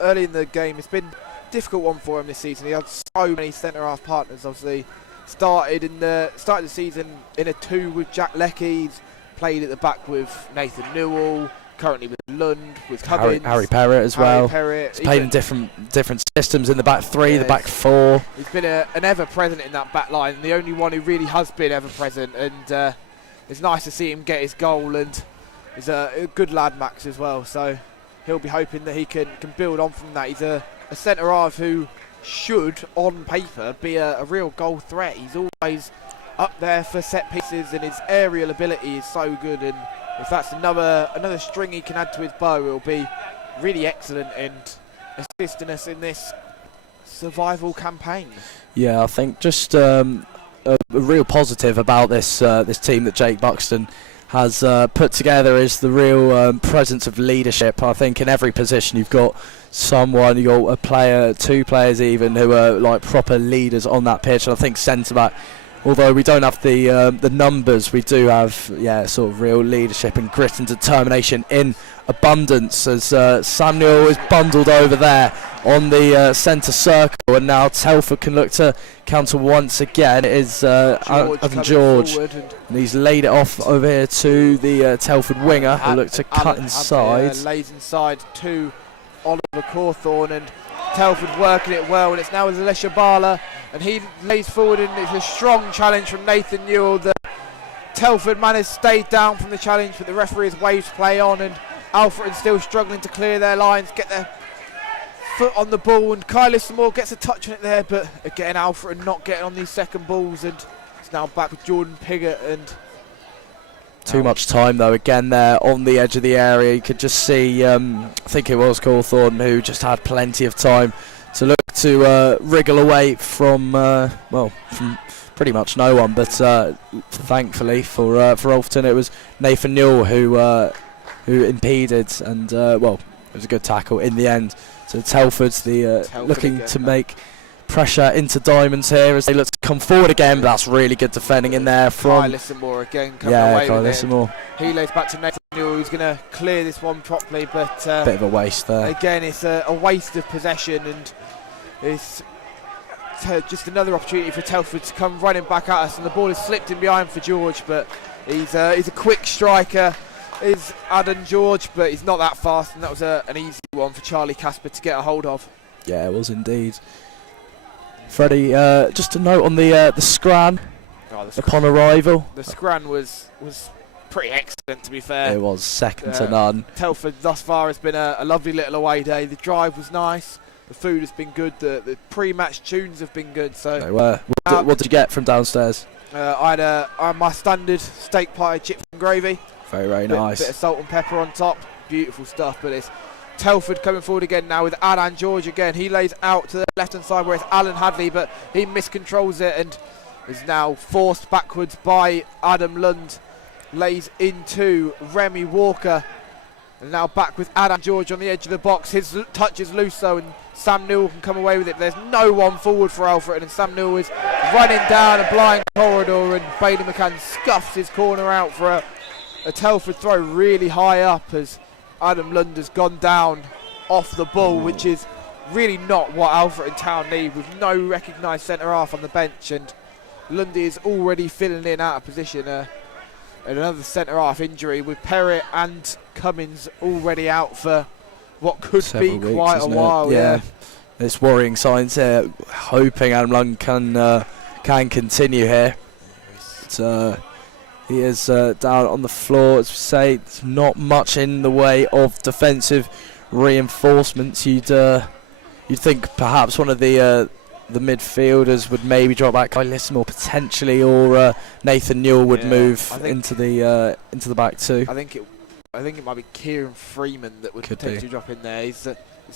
early in the game. It's been a difficult one for him this season. He had so many centre half partners. Obviously started the season in a 2 with Jack Leckie. He's played at the back with Nathan Newell, currently with Lund, with Cubbins, Harry Perrott as well. He's played in different systems in the back 3, the back 4. He's been an ever present in that back line, the only one who really has been ever present, and it's nice to see him get his goal, and he's a good lad, Max, as well, so he'll be hoping that he can build on from that. He's a centre half who should, on paper, be a real goal threat. He's always up there for set pieces, and his aerial ability is so good, and if that's another string he can add to his bow, it'll be really excellent in assisting us in this survival campaign. Yeah, I think just a real positive about this team that Jake Buxton has put together is the real presence of leadership. I think in every position you've got someone, you've got a player, 2 players even, who are like proper leaders on that pitch. And I think centre back, although we don't have the numbers, we do have sort of real leadership and grit and determination in abundance, as Samuel is bundled over there on the centre circle, and now Telford can look to counter once again. It is George, and he's laid it off over here to the Telford winger, who looked to cut inside. Lays inside to Oliver Cawthorne, and Telford working it well, and it's now Zalesha Bala, and he lays forward, and it's a strong challenge from Nathan Newell. The Telford man has stayed down from the challenge, but the referee has waved play on, and Alfreton still struggling to clear their lines, get their foot on the ball, and Kai Lissamore gets a touch on it there, but again Alfreton not getting on these second balls, and it's now back with Jordan Piggott. And too much time though again there on the edge of the area. You could just see I think it was Cawthorne who just had plenty of time to look to wriggle away from from pretty much no one, but thankfully for Alfreton it was Nathan Newell who impeded, and it was a good tackle in the end. So Telford's looking again, to make pressure into Diamonds here as they look to come forward again, but that's really good defending in there from Kai Lissamore again coming away Kai with Lissamore. He lays back to Nathan Newell, who's going to clear this one properly, but bit of a waste there. Again, it's a waste of possession, and it's just another opportunity for Telford to come running back at us, and the ball is slipped in behind for George, but he's a quick striker, is Adam George, but he's not that fast, and that was an easy one for Charlie Casper to get a hold of. Yeah, it was indeed. Freddie, just a note on the scran upon arrival. The scran was pretty excellent, to be fair. It was second to none. Telford thus far has been a lovely little away day. The drive was nice, the food has been good, the pre-match tunes have been good. So they were. What did you get from downstairs? I had my standard steak pie, chips and gravy. Very nice. Bit of salt and pepper on top. Beautiful stuff. But it's Telford coming forward again now with Alan George again. He lays out to the left-hand side where it's Alan Hadley, but he miscontrols it and is now forced backwards by Adam Lund. Lays into Remy Walker. And now back with Adam George on the edge of the box. His touch is loose though, and Sam Newell can come away with it. There's no one forward for Alfreton, and Sam Newell is running down a blind corridor, and Bailey McCann scuffs his corner out for a Telford throw really high up as Adam Lund has gone down off the ball, which is really not what Alfreton Town need, with no recognised centre-half on the bench, and Lundy is already filling in out of position. Another centre-half injury with Perrett and Cummins already out for what could be quite a while. Yeah, it's worrying signs here. Hoping Adam Lund can continue here. He is down on the floor. As we say, it's not much in the way of defensive reinforcements. You'd think perhaps one of the midfielders would maybe drop back, Kai Lissamore potentially, or Nathan Newell would move into the back too. I think it might be Kieran Freeman that would potentially drop in there. He's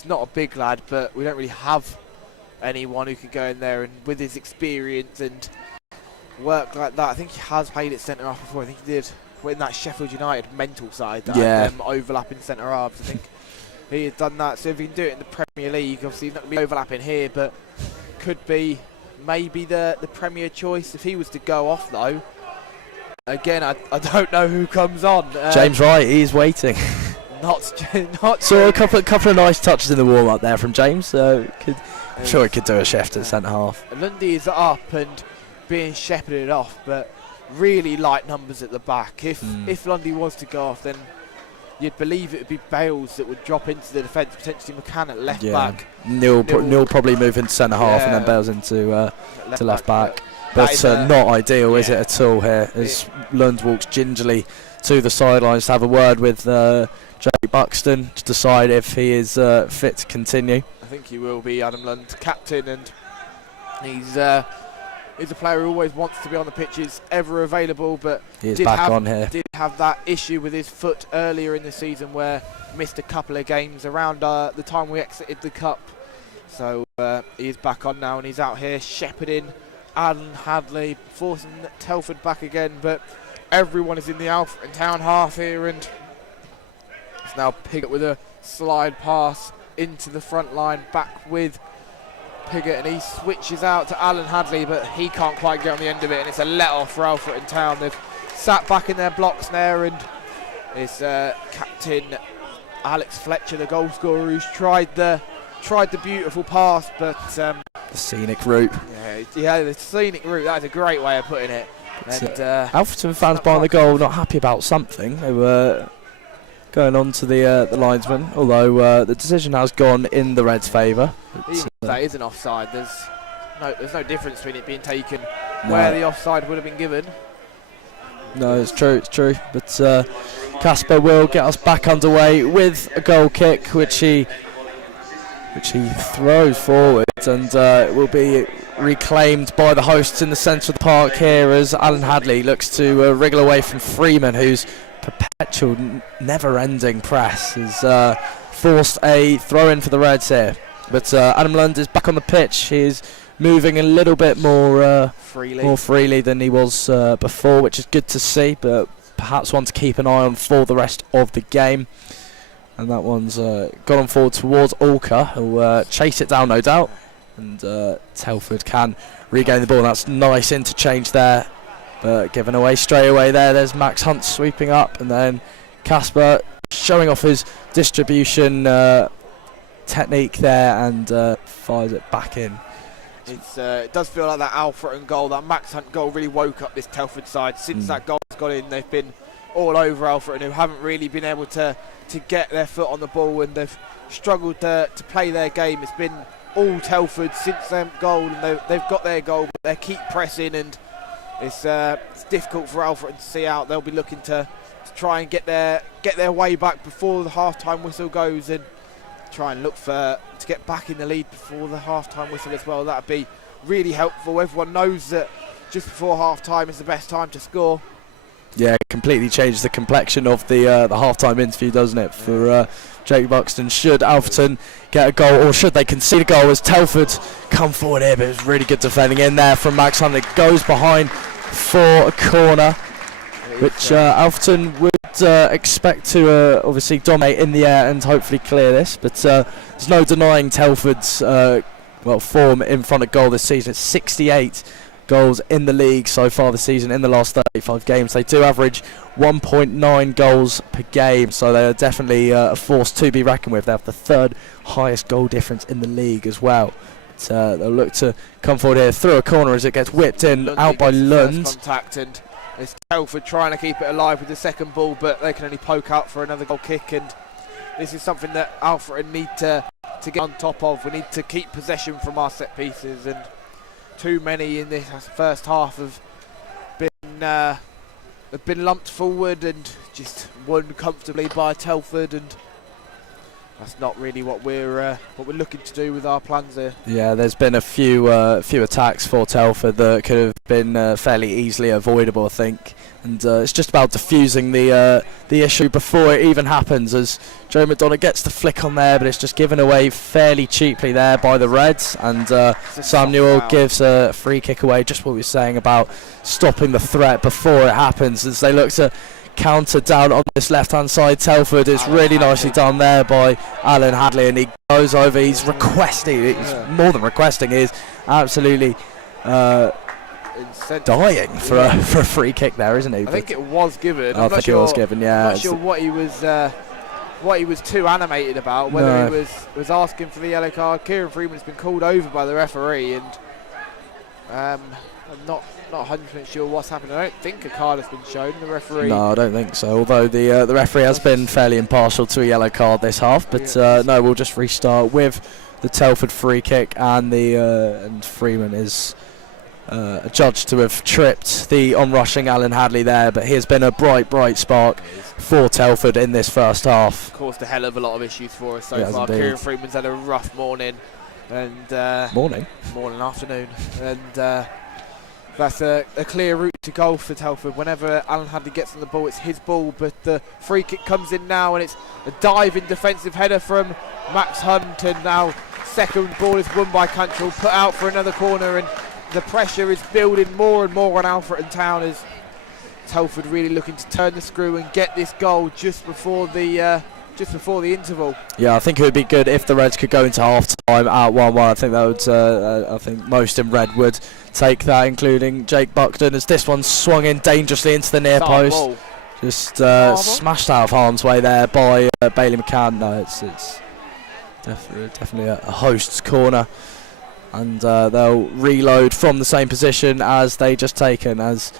not a big lad, but we don't really have anyone who can go in there, and with his experience and work like that, I think he has played at centre half before. I think he did in that Sheffield United mental side that had them overlapping centre halves. I think he had done that. So if he can do it in the Premier League, obviously he's not going to be overlapping here, but could be maybe the Premier choice if he was to go off though. Again, I don't know who comes on. James Wright, he's waiting. not so a couple of nice touches in the warm up there from James. So I'm sure he could do a shift at centre half. Lundy is up and being shepherded off, but really light numbers at the back. If Lundy was to go off, then you'd believe it would be Bales that would drop into the defence, potentially McCann at left back. Newell probably move into centre half and then Bales into to left back. But not ideal, is it at all here, as Lund walks gingerly to the sidelines to have a word with Jake Buxton to decide if he is fit to continue. I think he will be, Adam Lund, captain, and he's a player who always wants to be on the pitches, ever available, but he is back on here. Did have that issue with his foot earlier in the season where missed a couple of games around the time we exited the cup. So he is back on now, and he's out here shepherding Alan Hadley, forcing Telford back again, but everyone is in the Alfreton Town half here, and it's now Piggott with a slide pass into the front line, back with Piggott, and he switches out to Alan Hadley, but he can't quite get on the end of it, and it's a let-off for Alfreton Town. They've sat back in their blocks there, and it's captain Alex Fletcher, the goal scorer, who's tried the tried the beautiful pass, but the scenic route. Yeah, the scenic route. That is a great way of putting it. And Alfreton fans behind the goal not happy about something. They were going on to the linesman, although the decision has gone in the Reds' favour. That is an offside. There's no difference between it being taken where the offside would have been given. No, it's true. But Casper will get us back underway with a goal kick, which he throws forward, and will be reclaimed by the hosts in the centre of the park here as Alan Hadley looks to wriggle away from Freeman, whose perpetual, never-ending press has forced a throw-in for the Reds here. But Adam Lund is back on the pitch. He is moving a little bit more freely than he was before, which is good to see, but perhaps one to keep an eye on for the rest of the game. And that one's gone on forward towards Alka, who'll chase it down, no doubt. And Telford can regain the ball. That's nice interchange there, but given away straight away there. There's Max Hunt sweeping up, and then Casper showing off his distribution technique there, and fires it back in. It does feel like that Alfreton goal, that Max Hunt goal, really woke up this Telford side. Since that goal's got in, they've been all over Alfreton, who haven't really been able to get their foot on the ball, and they've struggled to play their game. It's been all Telford since their goal, and they've got their goal, but they keep pressing, and it's difficult for Alfreton to see out. They'll be looking to try and get their way back before the half-time whistle goes, and try and look to get back in the lead before the half-time whistle as well. That'd be really helpful. Everyone knows that just before half-time is the best time to score. Yeah, it completely changes the complexion of the half-time interview, doesn't it, for Jake Buxton? Should Alfreton get a goal, or should they concede a goal, as Telford come forward here? But it's really good defending in there from Max Hunt. It goes behind for a corner, which Alfreton would expect to obviously dominate in the air and hopefully clear this. But there's no denying Telford's form in front of goal this season. It's 68 goals in the league so far this season in the last 35 games. They do average 1.9 goals per game, so they are definitely a force to be reckoned with. They have the third highest goal difference in the league as well. But, they'll look to come forward here through a corner as it gets whipped in out by Lund. Contact, and it's Telford trying to keep it alive with the second ball, but they can only poke out for another goal kick, and this is something that Alfreton need to get on top of. We need to keep possession from our set pieces, and too many in this first half have been lumped forward and just won comfortably by Telford, and that's not really what we're looking to do with our plans here. Yeah, there's been a few attacks for Telford that could have been fairly easily avoidable, I think, and it's just about diffusing the issue before it even happens, as Joe McDonough gets the flick on there, but it's just given away fairly cheaply there by the Reds, and Sam Newell gives a free kick away. Just what we were saying about stopping the threat before it happens, as they look to counter down on this left-hand side. Telford is really nicely done there by Alan Hadley, and he goes over. He's requesting, he's more than requesting, he's absolutely dying for a free kick there, isn't he? I think it was given. I think it was given, yeah. I'm not sure what he was too animated about, whether he was asking for the yellow card. Kieran Freeman's been called over by the referee, and I'm not 100% sure what's happened. I don't think a card has been shown. The referee. No, I don't think so. Although the referee has been fairly impartial to a yellow card this half, but no, we'll just restart with the Telford free kick, and and Freeman is judged to have tripped the onrushing Alan Hadley there, but he has been a bright spark for Telford in this first half. Caused a hell of a lot of issues for us so far. Kieran Freeman's had a rough morning, and afternoon, and that's a clear route to goal for Telford. Whenever Alan Hadley gets on the ball, it's his ball, but the free kick comes in now, and it's a diving defensive header from Max Hunt, and now second ball is won by Cantrell, put out for another corner, and the pressure is building more and more on Alfreton Town, as Telford really looking to turn the screw and get this goal just before the interval. Yeah, I think it would be good if the Reds could go into half-time at 1-1. I think that would. I think most in Red would take that, including Jake Buxton, as this one swung in dangerously into the near post. Ball. Just smashed out of harm's way there by Bailey McCann. No, it's Definitely a host's corner, and they'll reload from the same position as they just taken, as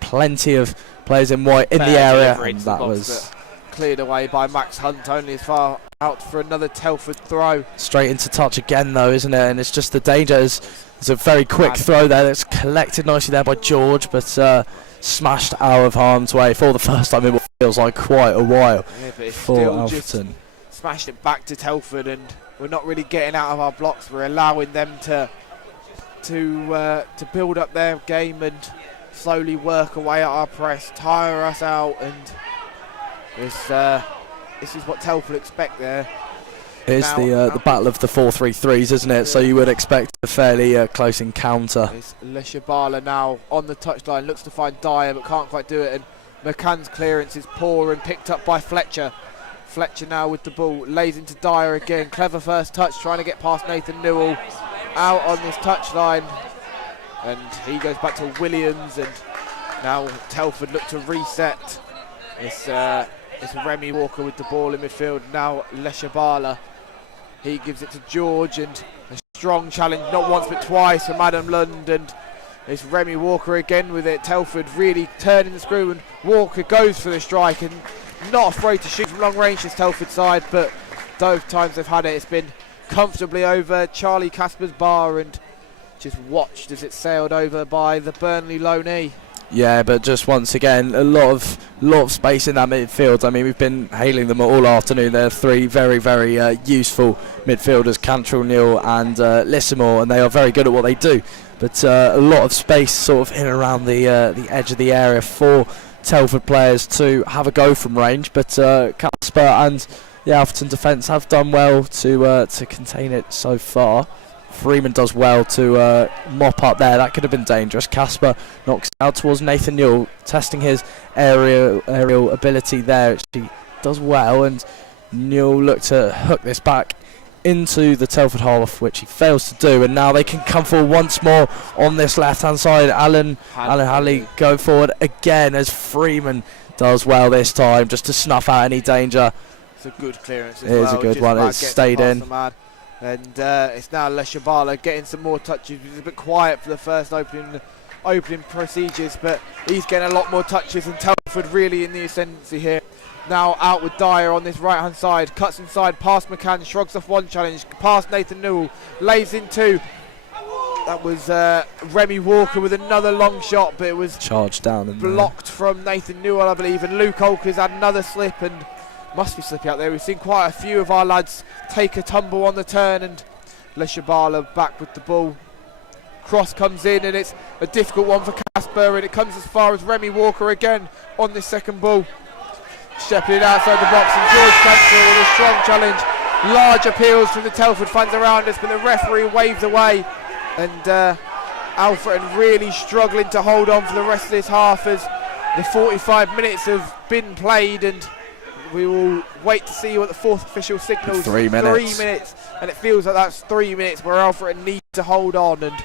plenty of players in white in the area, and that was cleared away by Max Hunt, only as far out for another Telford throw. Straight into touch again though, isn't it? And it's just the danger. It's a very quick throw there that's collected nicely there by George, but smashed out of harm's way for the first time in what feels like quite a while for Alfreton. Smashed it back to Telford, and we're not really getting out of our blocks. We're allowing them to build up their game and slowly work away at our press, tire us out, and this is what Telford expect there. It's the battle of the 4-3-3s, isn't it? Yeah. So you would expect a fairly close encounter. It's Leshabala now on the touchline, looks to find Dyer but can't quite do it, and McCann's clearance is poor and picked up by Fletcher. Fletcher now with the ball, lays into Dyer again. Clever first touch, trying to get past Nathan Newell. Out on this touchline, and he goes back to Williams, and now Telford look to reset. It's Remy Walker with the ball in midfield. Now Leshabala, he gives it to George, and a strong challenge, not once but twice from Adam Lund, and it's Remy Walker again with it. Telford really turning the screw, and Walker goes for the strike, and not afraid to shoot from long range this Telford side, but those times they've had it, it's been comfortably over Charlie Casper's bar, and just watched as it sailed over by the Burnley loanee. Yeah, but just once again, a lot of space in that midfield. I mean, we've been hailing them all afternoon. They're three very, very useful midfielders, Cantrell, Neal and Lissamore, and they are very good at what they do. But a lot of space sort of in and around the edge of the area for Telford players to have a go from range. But Casper and the Alfreton defence have done well to contain it so far. Freeman does well to mop up there. That could have been dangerous. Casper knocks out towards Nathan Newell, testing his aerial ability there. He does well, and Newell looked to hook this back into the Telford half, which he fails to do, and now they can come forward once more on this left-hand side. Alan Hadley go forward again as Freeman does well this time, just to snuff out any danger. It's a good clearance as well. It is a good one. It's stayed in. And it's now Leshabala getting some more touches. He was a bit quiet for the first opening procedures, but he's getting a lot more touches, and Telford really in the ascendancy here. Now out with Dyer on this right hand side, cuts inside past McCann, shrugs off one challenge, past Nathan Newell, lays in two. That was Remy Walker with another long shot, but it was charged down and blocked from Nathan Newell, I believe, and Luke Olker's had another slip, and must be slippy out there. We've seen quite a few of our lads take a tumble on the turn, and Leshabala back with the ball. Cross comes in, and it's a difficult one for Casper, and it comes as far as Remy Walker again on this second ball. Shepherded outside the box, and George Cantrell with a strong challenge. Large appeals from the Telford fans around us, but the referee waves away, and Alfreton really struggling to hold on for the rest of this half as the 45 minutes have been played, and we will wait to see what the fourth official signals. 3 minutes. 3 minutes, and it feels like that's 3 minutes where Alfreton need to hold on, and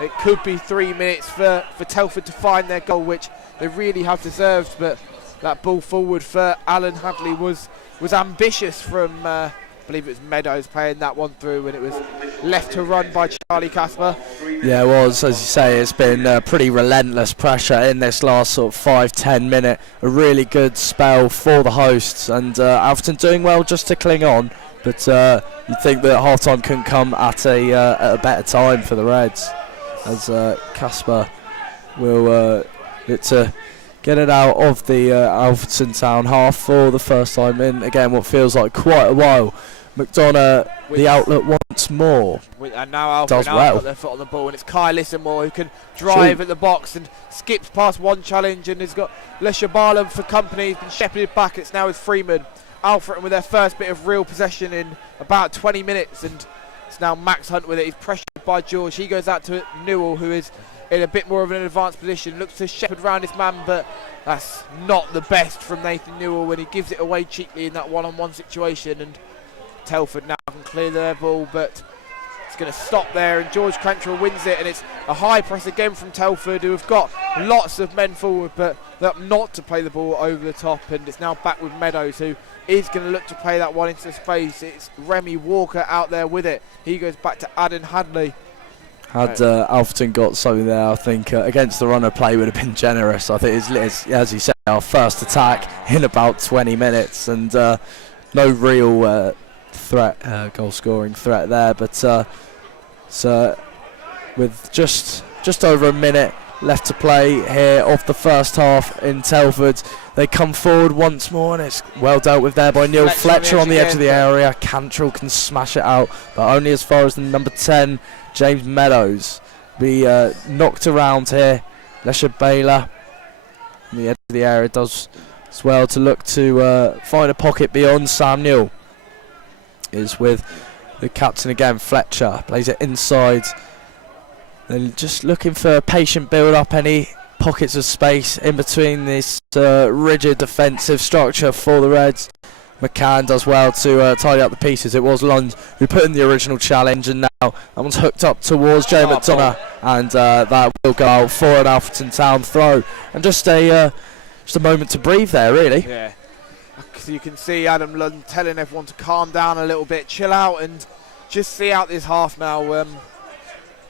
it could be 3 minutes for Telford to find their goal, which they really have deserved. But that ball forward for Alan Hadley was ambitious from, I believe it was Meadows playing that one through, and it was left to run by Charlie Casper. Yeah, it was, as you say, it's been pretty relentless pressure in this last sort of 5-10 minute. A really good spell for the hosts, and Alfreton doing well just to cling on, but you'd think that half-time couldn't come at a better time for the Reds, as Casper will look to get it out of the Alfreton town half for the first time in, again, what feels like quite a while. McDonough, the outlet once more. And now does Alfreton well. got their foot on the ball, and it's Kai Lissamore who can drive at the box and skips past one challenge, and has got Leshabala for company. He's been shepherded back. It's now with Freeman. Alfreton with their first bit of real possession in about 20 minutes, and it's now Max Hunt with it. He's pressured by George. He goes out to Newell, who is in a bit more of an advanced position, looks to shepherd round his man, but that's not the best from Nathan Newell when he gives it away cheaply in that one-on-one situation, and Telford now can clear their ball, but It's going to stop there, and George Cantrell wins it, and it's a high press again from Telford, who have got lots of men forward, but not to play the ball over the top, and it's now back with Meadows, who is going to look to play that one into space. It's Remy Walker out there with it. He goes back to Adam Hadley. Had Alfreton got something there, I think against the runner play would have been generous. I think it's as you said, our first attack in about 20 minutes, and no real threat, goal scoring threat there, but so with just over a minute left to play here of the first half in Telford, they come forward once more, and it's well dealt with there by Neil Fletcher on the edge of the area. Cantrell can smash it out, but only as far as the number 10 James Meadows. Be knocked around here. Lesher Baylor on the edge of the area does as well to look to find a pocket beyond. Sam Newell is with the captain again. Fletcher plays it inside. They're just looking for a patient build up, any pockets of space in between this rigid defensive structure for the Reds. McCann does well to tidy up the pieces. It was Lund who put in the original challenge, and now that one's hooked up towards Joe McDonough, and that will go out for an Alfreton Town throw. And just a moment to breathe there, really. Yeah. So you can see Adam Lund telling everyone to calm down a little bit, chill out, and just see out this half now.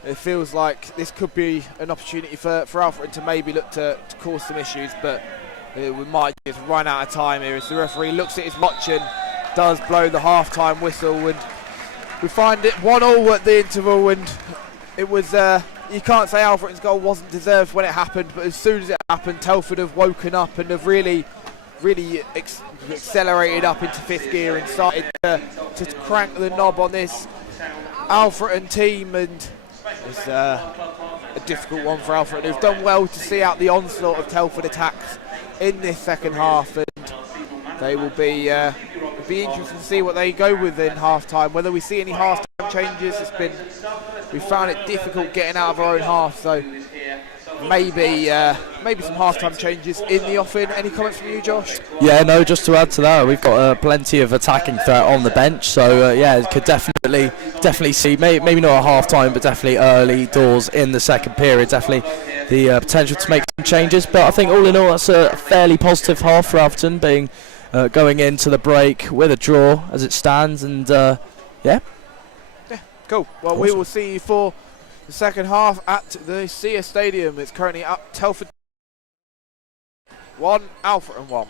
It feels like this could be an opportunity for Alfreton to maybe look to cause some issues, but we might just run out of time here as the referee looks at his watch and does blow the half-time whistle, and we find it 1-1 at the interval. And it was you can't say Alfreton's goal wasn't deserved when it happened, but as soon as it happened, Telford have woken up and have really accelerated up into fifth gear and started to crank the knob on this Alfreton team, and it's a difficult one for Alfreton, who've done well to see out the onslaught of Telford attacks in this second half, and they will be interesting to see what they go with in half-time, whether we see any half-time changes. We found it difficult getting out of our own half, so maybe some half-time changes in the offing. Any comments from you, Josh? Yeah, no, just to add to that, we've got plenty of attacking threat on the bench, so yeah, could definitely see maybe not a half-time, but definitely early doors in the second period. Definitely the potential to make some changes, but I think all in all that's a fairly positive half for Alfreton, being going into the break with a draw as it stands, and yeah, cool. Well, awesome. We will see you for the second half at the Sia Stadium. It's currently up Telford 1, Alfreton 1.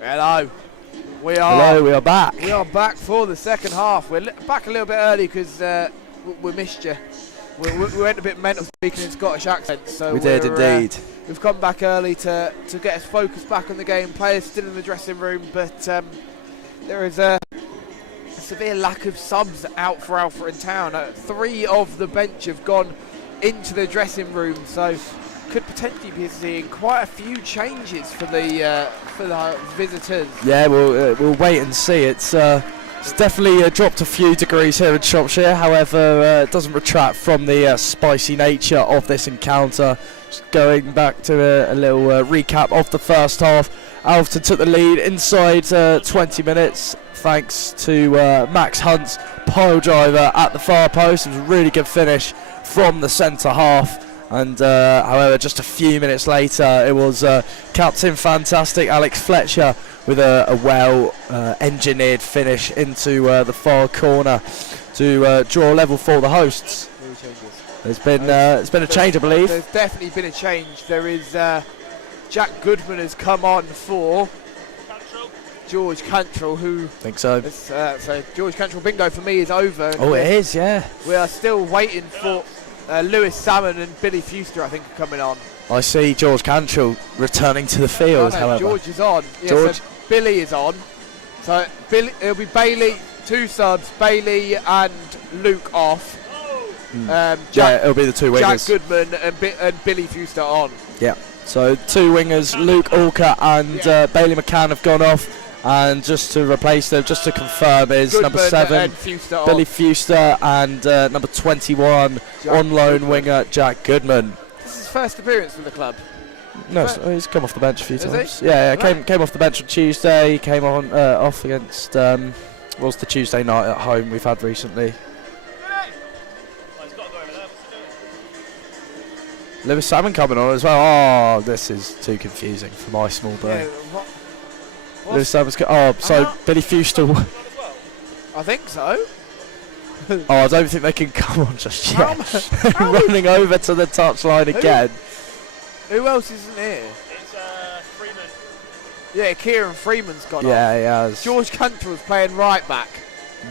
Hello. We are back. We are back for the second half. We're back a little bit early because we missed you. We went a bit mental speaking in Scottish accents, so we did indeed. We've come back early to get us focused back on the game. Players still in the dressing room, but there is a severe lack of subs out for Alfreton Town. 3 of the bench have gone into the dressing room, so could potentially be seeing quite a few changes for the visitors. Yeah, we'll wait and see. It's definitely dropped a few degrees here in Shropshire. However, it doesn't retract from the spicy nature of this encounter. Just going back to a little recap of the first half. Alfreton took the lead inside 20 minutes thanks to Max Hunt's pile driver at the far post. It was a really good finish from the centre half. And however, just a few minutes later, it was Captain Fantastic Alex Fletcher with a well engineered finish into the far corner to draw level for the hosts. It's been a change, I believe. There's definitely been a change. There is Jack Goodman has come on for George Cantrell, who think so. So George Cantrell bingo for me is over. Oh, it is, yeah. We are still waiting for Lewis Salmon and Billy Fuster, I think, are coming on. I see George Cantrell returning to the field, however. George is on. Yeah, George. So Billy is on. So it'll be Bailey, 2 subs, Bailey and Luke off. It'll be the 2 wingers. Jack Goodman and Billy Fuster on. Yeah, so 2 wingers, Luke Alker and Bailey McCann have gone off. And just to replace them, just to confirm, is Goodman number 7, Billy Fuster, and number 21, on loan winger, Jack Goodman. This is his first appearance for the club. No, he's come off the bench a few times. He? Yeah, came off the bench on Tuesday. He came on off against what was the Tuesday night at home we've had recently. Lewis Salmon coming on as well. Oh, this is too confusing for my small brain. Yeah, Lewis Salmon's Billy Fuster. I think so. I don't think they can come on just yet. Running over to the touchline again. Who else isn't here? It's Freeman. Yeah, Kieran Freeman's gone on. Yeah, he has. George Cantrell's playing right back.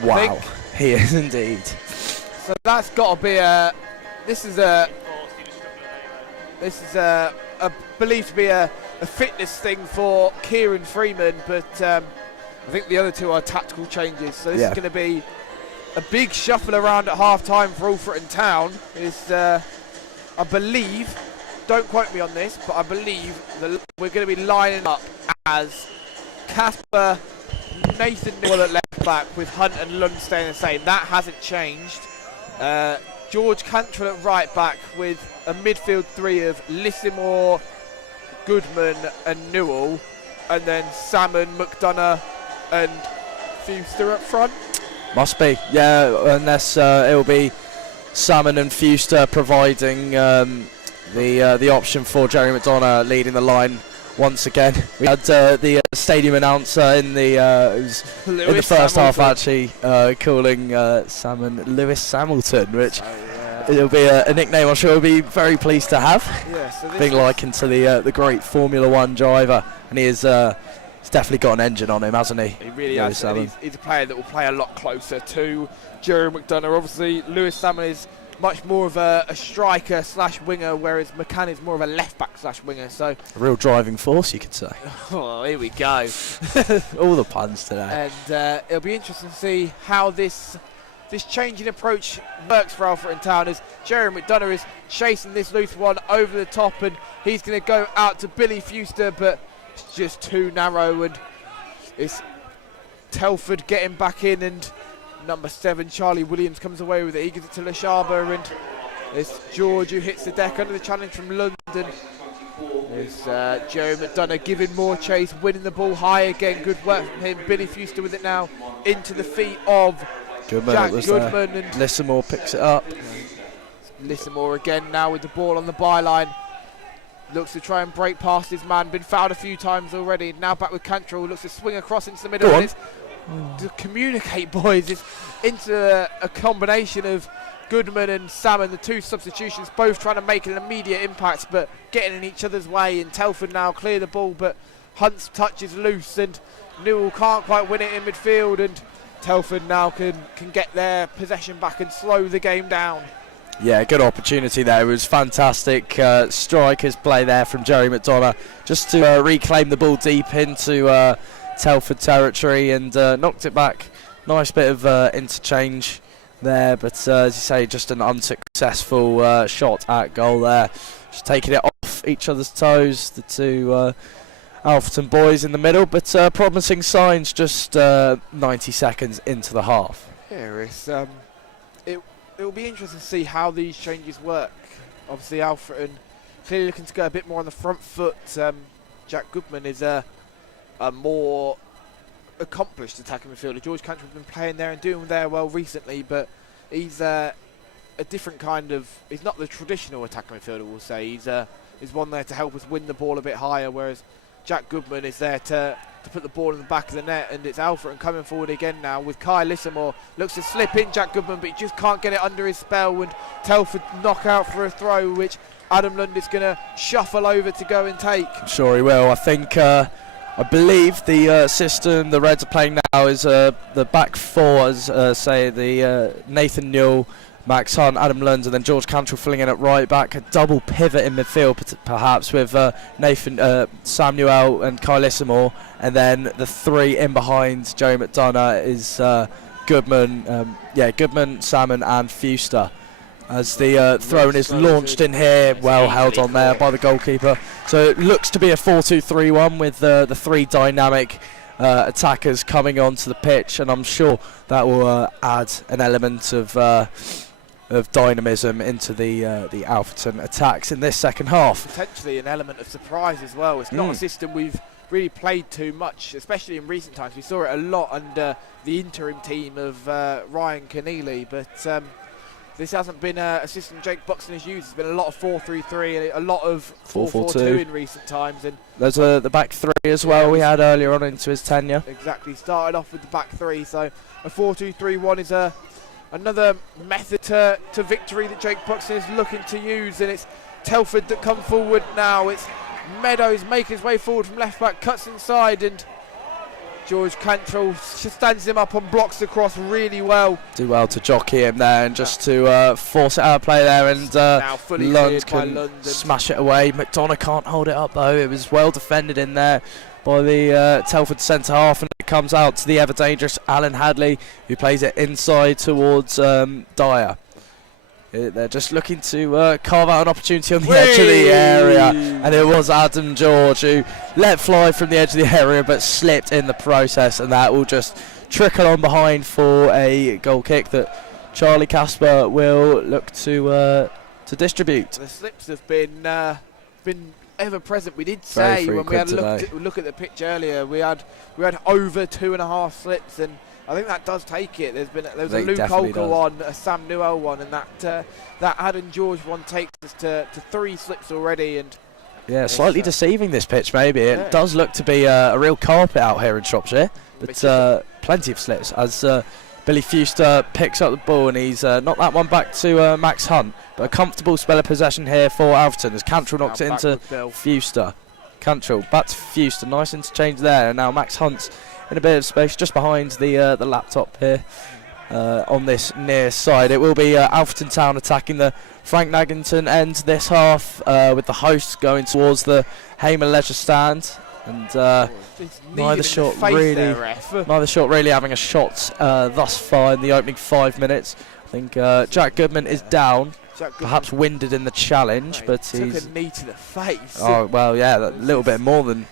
Wow, he is indeed. So that's got to be this is believed to be a fitness thing for Kieran Freeman, but I think the other 2 are tactical changes. So this is going to be a big shuffle around at half-time for Alfreton Town. I believe, don't quote me on this, but I believe that we're going to be lining up as Casper, Nathan Newell at left back with Hunt and Lund staying the same. That hasn't changed. George Cantrell at right back with a midfield 3 of Lissimore, Goodman and Newell, and then Salmon, McDonough and Fuster up front. Must be, yeah, unless it'll be Salmon and Fuster providing the option for Jerry McDonough leading the line once again. We had the stadium announcer in the first half actually calling Salmon Lewis Hamilton, which it'll be a nickname I'm sure he'll be very pleased to have. Yeah, so being likened to the great Formula 1 driver, and he's definitely got an engine on him, hasn't he? He really has. He's a player that will play a lot closer to Jerry McDonough. Obviously, Lewis Salmon is much more of a striker / winger, whereas McCann is more of a left back / winger. So a real driving force, you could say. Oh, here we go. All the puns today. And it'll be interesting to see how this changing approach works for Alfreton Town, as Jerry McDonough is chasing this loose one over the top, and he's going to go out to Billy Fuster, but it's just too narrow, and it's Telford getting back in, and number 7 Charlie Williams comes away with it. He gives it to Lashaba, and it's George who hits the deck under the challenge from London. It's Jerry McDonough giving more chase, winning the ball high again. Good work from him. Billy Fuster with it now into the feet of Jack Goodman, and Lissimore picks it up. Lissimore again now with the ball on the byline. Looks to try and break past his man. Been fouled a few times already. Now back with Cantrell. Looks to swing across into the middle. To communicate, boys. It's into a combination of Goodman and Salmon, the 2 substitutions, both trying to make an immediate impact, but getting in each other's way. And Telford now clear the ball, but Hunt's touch is loose and Newell can't quite win it in midfield, and Telford now can get their possession back and slow the game down. Yeah, good opportunity there. It was fantastic strikers play there from Jerry McDonough just to reclaim the ball deep into Telford territory and knocked it back. Nice bit of interchange there, but as you say, just an unsuccessful shot at goal there. Just taking it off each other's toes, the two Alfreton boys in the middle, but promising signs just 90 seconds into the half. Yeah, it will be interesting to see how these changes work. Obviously, Alfreton clearly looking to go a bit more on the front foot. Jack Goodman is a more accomplished attacking midfielder. George Cantrell's been playing there and doing there well recently, but he's a different kind of. He's not the traditional attacking midfielder, we'll say. He's one there to help us win the ball a bit higher, whereas Jack Goodman is there to put the ball in the back of the net, and it's Alfreton coming forward again now with Kai Lissamore. Looks to slip in Jack Goodman, but he just can't get it under his spell, and Telford knock out for a throw, which Adam Lund is going to shuffle over to go and take. I'm sure he will. I believe the system the Reds are playing now is the back four, as the Nathan Newell, Max Hunt, Adam Lund, and then George Cantrell filling in at right back. A double pivot in midfield, perhaps, with Sam Newell and Kai Lissamore, and then the three in behind Joe McDonough is Goodman, Salmon, and Fuster. As the throw-in is launched in here, well held on there by the goalkeeper. So it looks to be a 4-2-3-1 with the three dynamic attackers coming onto the pitch, and I'm sure that will add an element of dynamism into the Alfreton attacks in this second half. Potentially an element of surprise as well. It's not a system we've really played too much, especially in recent times. We saw it a lot under the interim team of Ryan Keneally, but this hasn't been a system Jake Buxton has used. It's been a lot of 4-3-3 and a lot of 4-4-2 in recent times. And there's the back three as well we had earlier on into his tenure. Exactly, started off with the back three, so a 4-2-3-1 is another method to victory that Jake Buxton is looking to use, and it's Telford that come forward now. It's Meadows making his way forward from left back, cuts inside, and George Cantrell stands him up and blocks the cross really well. Do well to jockey him there and just to force it out of play there, and Lund can smash it away. McDonough can't hold it up though. It was well defended in there by the Telford centre half, and it comes out to the ever dangerous Alan Hadley, who plays it inside towards Dyer. They're just looking to carve out an opportunity on the edge of the area, and it was Adam George who let fly from the edge of the area but slipped in the process, and that will just trickle on behind for a goal kick that Charlie Casper will look to distribute. The slips have been ever present. We did say when we had a look at the pitch earlier, we had over 2.5 slips, and I think that does take it. There was a Luke Holker one, a Sam Newell one, and that Adam George one takes us to 3 slips already. And yeah, slightly deceiving this pitch maybe. It does look to be a real carpet out here in Shropshire, but plenty of slips as Billy Fuster picks up the ball, and he's knocked that one back to Max Hunt. But a comfortable spell of possession here for Alfreton as Cantrell knocks it into Fuster. Cantrell back to Fuster, nice interchange there, and now Max Hunt's in a bit of space just behind the laptop here on this near side. It will be Alfreton Town attacking the Frank Naggington end this half, with the hosts going towards the Hamer Leisure stand, and neither shot really having a shot thus far in the opening 5 minutes. I think Jack Goodman is down, perhaps winded in the challenge, but he's took a knee to the face. Oh well, yeah, a little bit more than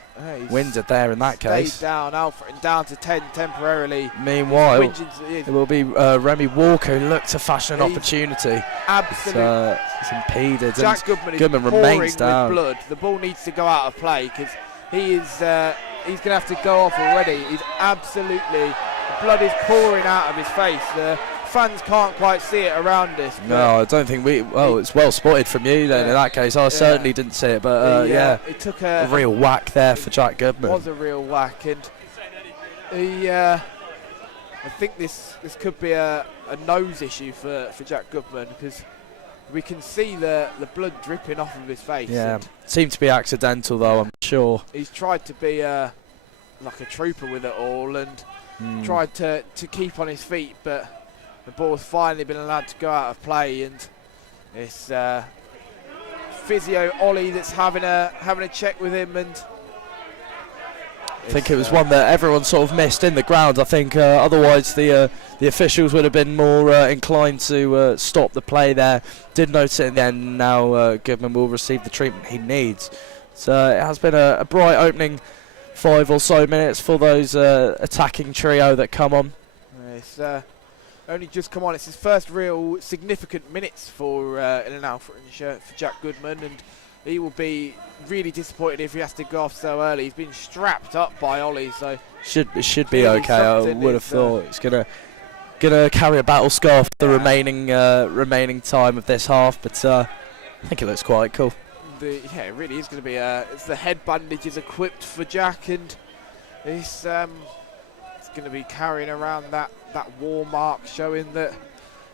winded there in that case. Down, Alfred down to 10 temporarily. Meanwhile, it will be Remy Walker who looked to fashion an opportunity. Absolutely. It's impeded. Jack Goodman remains down. With blood. The ball needs to go out of play because he's going to have to go off already. He's absolutely, the blood is pouring out of his face. The fans can't quite see it around us. No, I don't think it's well spotted from you then in that case. I certainly didn't see it, but it took a real whack there for Jack Goodman. It was a real whack, and I think this could be a nose issue for Jack Goodman, because we can see the blood dripping off of his face. Yeah, seemed to be accidental though, I'm sure. He's tried to be like a trooper with it all and tried to keep on his feet, but the ball's finally been allowed to go out of play, and it's physio Ollie that's having a check with him, and I think it was one that everyone sort of missed in the ground. I think otherwise the officials would have been more inclined to stop the play there. Did notice it in the end. Now Goodman will receive the treatment he needs. So it has been a bright opening 5 or so minutes for those attacking trio that come on. It's only just come on. It's his first real significant minutes for in an Alfreton shirt for Jack Goodman, and he will be really disappointed if he has to go off so early. He's been strapped up by Ollie, so it should be okay. I would have thought he's gonna carry a battle scar for the remaining time of this half, but I think it looks quite cool. It really is going to be. It's the head bandage is equipped for Jack, and it's going to be carrying around that war mark, showing that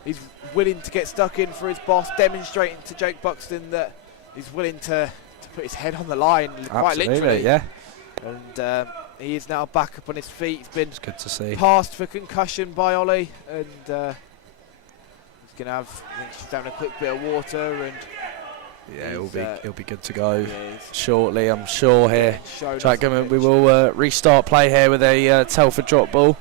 he's willing to get stuck in for his boss, demonstrating to Jake Buxton that he's willing to put his head on the line, quite literally. Yeah. And he is now back up on his feet. He's been good to see. Passed for concussion by Ollie, and he's going to have. I think she's having a quick bit of water, and yeah, he'll be good to go shortly, I'm sure. Here, Jack Goodman. We will restart play here with a Telford drop ball.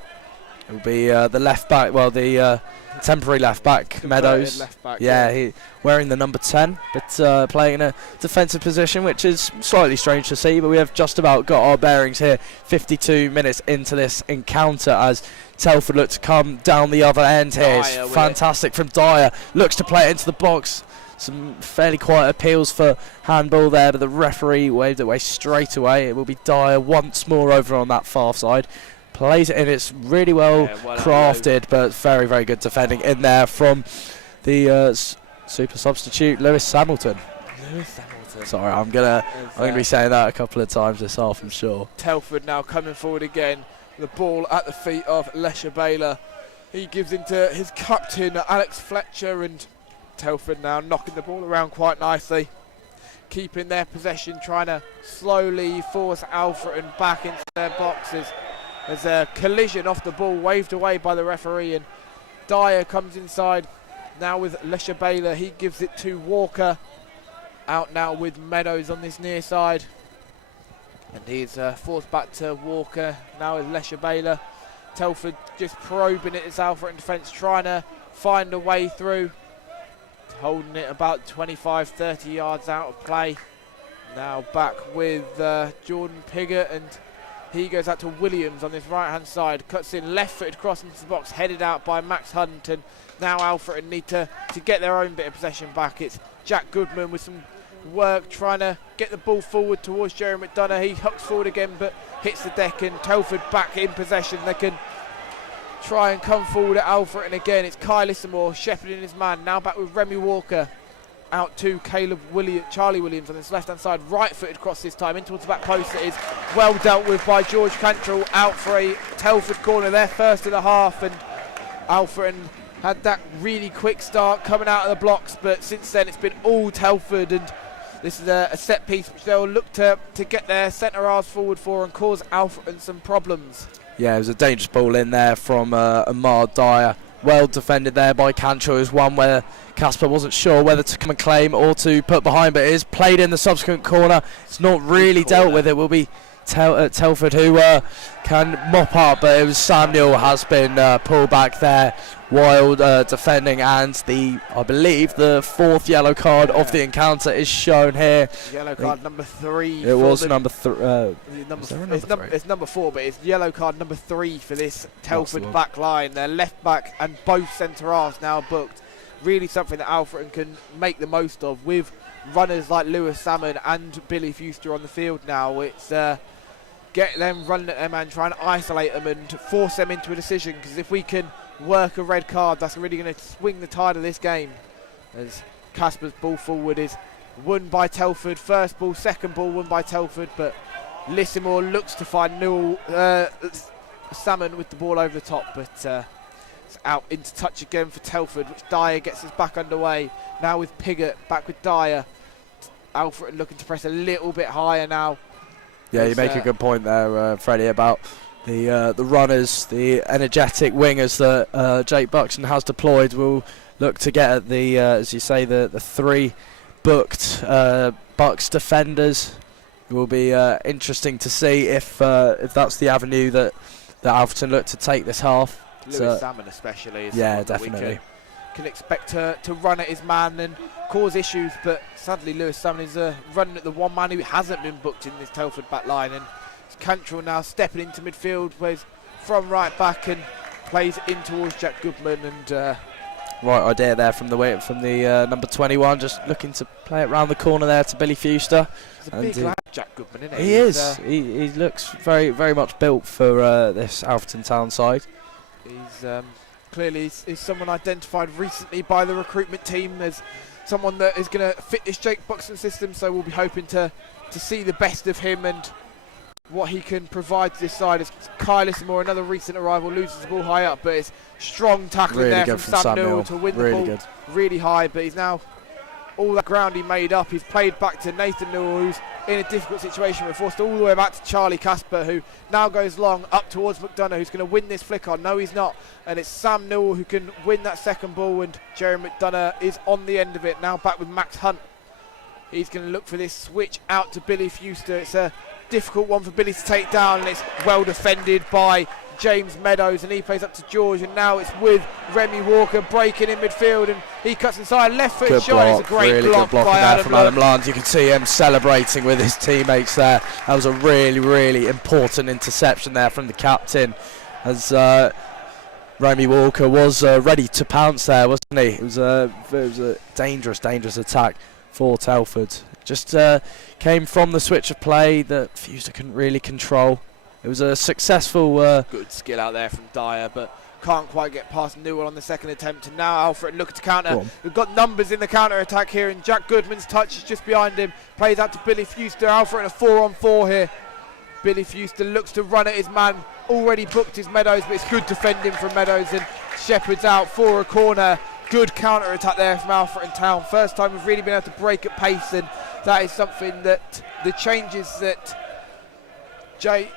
It will be the left back. Well, the temporary left back, Meadows. Left back, he wearing the number 10, but playing in a defensive position, which is slightly strange to see. But we have just about got our bearings here. 52 minutes into this encounter as Telford look to come down the other end here. It's fantastic from Dyer. Looks to play it into the box. Some fairly quiet appeals for handball there, but the referee waved it away straight away. It will be Dyer once more over on that far side. Plays it in. It's really well crafted, but very, very good defending in there from the super substitute, Lewis Hamilton. Sorry, I'm gonna be saying that a couple of times this half, I'm sure. Telford now coming forward again. The ball at the feet of Lesher Baylor. He gives into his captain, Alex Fletcher, and Telford now knocking the ball around quite nicely, keeping their possession, trying to slowly force Alfreton back into their boxes. There's a collision off the ball, waved away by the referee, and Dyer comes inside now with Lesher Baylor. He gives it to Walker, out now with Meadows on this near side, and he's forced back to Walker now with Lesher Baylor. Telford just probing it as Alfreton defence, trying to find a way through, holding it about 25-30 yards out of play. Now back with Jordan Piggott, and he goes out to Williams on this right hand side, cuts in left footed cross into the box, headed out by Max Hunt, and now Alfreton need to get their own bit of possession back. It's Jack Goodman with some work, trying to get the ball forward towards Jerry McDonough. He hooks forward again but hits the deck, and Telford back in possession. They can try and come forward at Alfreton again. It's Kyle Issamore shepherding his man, now back with Remy Walker, out to Charlie Williams on this left hand side, right footed cross this time in towards the back post. It is well dealt with by George Cantrell, out for a Telford corner, their first of the half, and Alfreton had that really quick start coming out of the blocks, but since then it's been all Telford, and this is a set piece which they'll look to get their centre halves forward for and cause Alfreton some problems. Yeah, it was a dangerous ball in there from Amar Dyer. Well defended there by Cantrell. It was one where Casper wasn't sure whether to come and claim or to put behind, but it is played in the subsequent corner. It's not really dealt with. It will be Telford who can mop up, but it was Samuel has been pulled back there. Wild defending, and I believe the fourth yellow card of the encounter is shown here. Yellow card number 3. It was number 3. It's number 4, but it's yellow card number 3 for this Telford back line. Their left back and both centre halves now booked. Really something that Alfreton can make the most of with runners like Lewis Salmon and Billy Fuster on the field now. It's get them running at them and try and isolate them and force them into a decision, because if we can work a red card, that's really going to swing the tide of this game. As Casper's ball forward is won by Telford, first ball, second ball won by Telford, but Lissimore looks to find Newell Salmon with the ball over the top, but it's out into touch again for Telford, which Dyer gets us back underway. Now with Piggott, back with Dyer. Alfred looking to press a little bit higher now. Yeah, you make a good point there, Freddie, about the runners, the energetic wingers that Jake Buxton has deployed will look to get at the, as you say, the 3 booked Bucks defenders. It will be interesting to see if that's the avenue that Alfreton look to take this half. Lewis Salmon especially is definitely can expect to run at his man and cause issues, but sadly Lewis Salmon is running at the one man who hasn't been booked in this Telford back line, and it's Cantrell now stepping into midfield, plays from right back and plays in towards Jack Goodman, and right idea there from the number 21, just looking to play it round the corner there to Billy Fuster. He's a big lad, Jack Goodman, isn't he? He is. He looks very, very much built for this Alfreton Town side. He's clearly is someone identified recently by the recruitment team as someone that is going to fit this Jake Buxton system, so we'll be hoping to see the best of him and what he can provide to this side. As Kyle Lissamore, another recent arrival, loses the ball high up, but it's strong tackling really there from Sam Newell to win the ball really high, but he's now all that ground he made up. He's played back to Nathan Newell, who's in a difficult situation. We're forced all the way back to Charlie Casper, who now goes long up towards McDonough, who's going to win this flick on. No, he's not, and it's Sam Newell who can win that second ball, and Jerry McDonough is on the end of it. Now back with Max Hunt. He's going to look for this switch out to Billy Fuster. It's a difficult one for Billy to take down, and it's well defended by James Meadows, and he plays up to George, and now it's with Remy Walker breaking in midfield, and he cuts inside, left foot shot. It's a great really block good by there from Adam Lund. You can see him celebrating with his teammates there. That was a really, really important interception there from the captain, as Remy Walker was ready to pounce there, wasn't he? It was a dangerous attack for Telford. Just came from the switch of play that Fuster couldn't really control. It was a successful good skill out there from Dyer, but can't quite get past Newell on the second attempt, and now Alfreton looking to counter. We've got numbers in the counter attack here, and Jack Goodman's touch is just behind him, plays out to Billy Fuster. Alfreton a 4-on-4 here. Billy Fuster looks to run at his man, already booked his Meadows, but it's good defending from Meadows, and Shepherd's out for a corner. Good counter attack there from Alfreton Town. First time we've really been able to break at pace, and that is something that the changes that Jake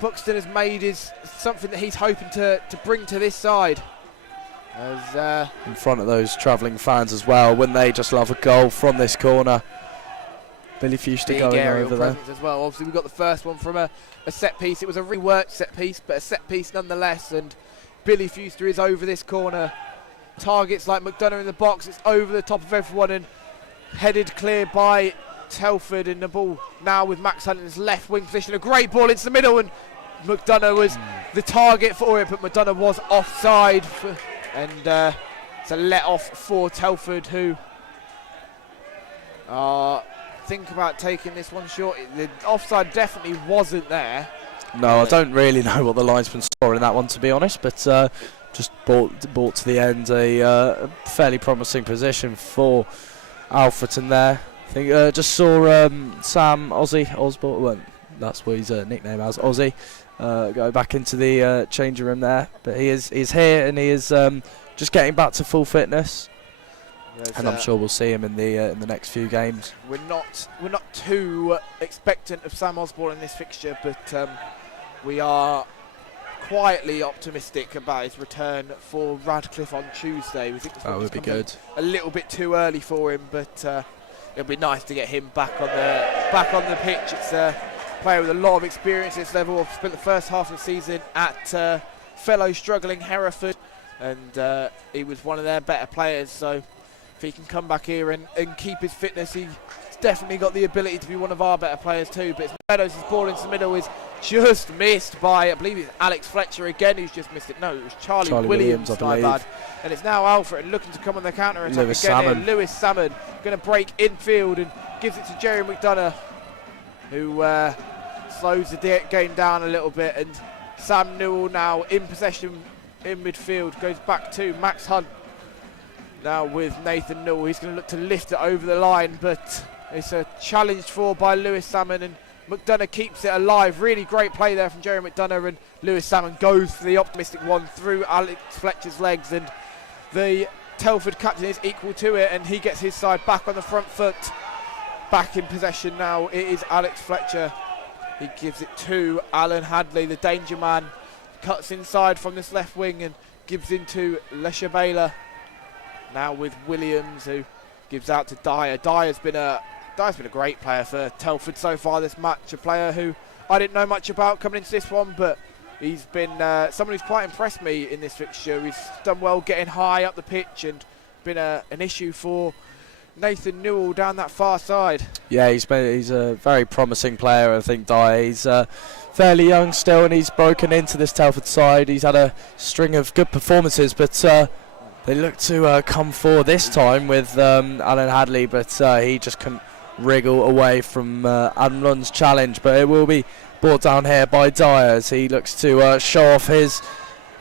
Buxton has made is something that he's hoping to bring to this side. As in front of those travelling fans as well, wouldn't they just love a goal from this corner? Billy Fuster going over there as well. Obviously we got the first one from a set piece. It was a reworked set piece, but a set piece nonetheless, and Billy Fuster is over this corner. Targets like McDonough in the box, it's over the top of everyone and headed clear by Telford, in the ball now with Max Hunt in his left wing position. A great ball into the middle, and McDonough was the target for it, but McDonough was offside, and it's a let off for Telford, who think about taking this one short. The offside definitely wasn't there. No, I don't really know what the linesman saw in that one, to be honest, but just brought to the end a fairly promising position for Alfreton there. I think just saw Sam Osborne, well, that's what his nickname as, Ozzy, go back into the changing room there. But he's here, and he is just getting back to full fitness. And I'm sure we'll see him in the next few games. We're not too expectant of Sam Osborne in this fixture, but we are quietly optimistic about his return for Radcliffe on Tuesday. We think that would be good. A little bit too early for him, but it'll be nice to get him back on the pitch. It's a player with a lot of experience at this level. I've spent the first half of the season at fellow struggling Hereford, and he was one of their better players. So if he can come back here and keep his fitness, he's definitely got the ability to be one of our better players too. But it's Meadows' ball into the middle is just missed by, I believe it's Alex Fletcher again who's just missed it. No, it was Charlie Williams, my bad. And it's now Alfred looking to come on the counter attack again. Lewis Salmon going to break infield and gives it to Jerry McDonough, who slows the game down a little bit. And Sam Newell now in possession in midfield, goes back to Max Hunt. Now with Nathan Newell, he's going to look to lift it over the line, but it's a challenged for by Lewis Salmon, and McDonough keeps it alive. Really great play there from Jerry McDonough, and Lewis Salmon goes for the optimistic one through Alex Fletcher's legs, and the Telford captain is equal to it, and he gets his side back on the front foot. Back in possession now, it is Alex Fletcher He gives it to Alan Hadley, the danger man. Cuts inside from this left wing and gives into Leshabela. Now with Williams, who gives out to Dyer. Dyer's been a great player for Telford so far this match. A player who I didn't know much about coming into this one, but he's been someone who's quite impressed me in this fixture. He's done well getting high up the pitch and been an issue for Nathan Newell down that far side. Yeah, he's a very promising player, I think, Dyer. He's fairly young still, and he's broken into this Telford side. He's had a string of good performances, but they look to come forward this time with Alan Hadley, but he just couldn't wriggle away from Adam Lund's challenge. But it will be brought down here by Dyer as he looks to show off his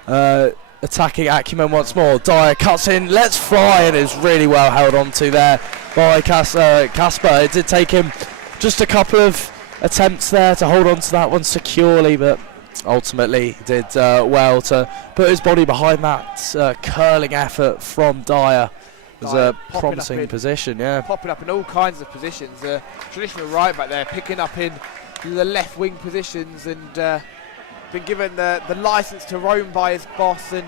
attacking acumen once more. Dyer cuts in, lets fly, and is really well held on to there by Casper. It did take him just a couple of attempts there to hold on to that one securely, but ultimately did well to put his body behind that curling effort from Dyer. It was a promising position, yeah. Popping up in all kinds of positions. Traditional right back there, picking up in the left wing positions, and been given the licence to roam by his boss, and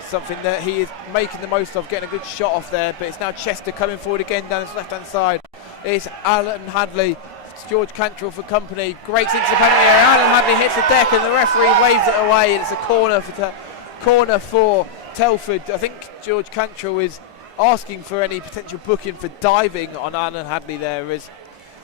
something that he is making the most of, getting a good shot off there. But it's now Chester coming forward again down his left hand side. It's Alan Hadley. It's George Cantrell for company. Great into the penalty area. Alan Hadley hits the deck and the referee waves it away, and it's a corner for Telford. I think George Cantrell is asking for any potential booking for diving on Alan Hadley there, as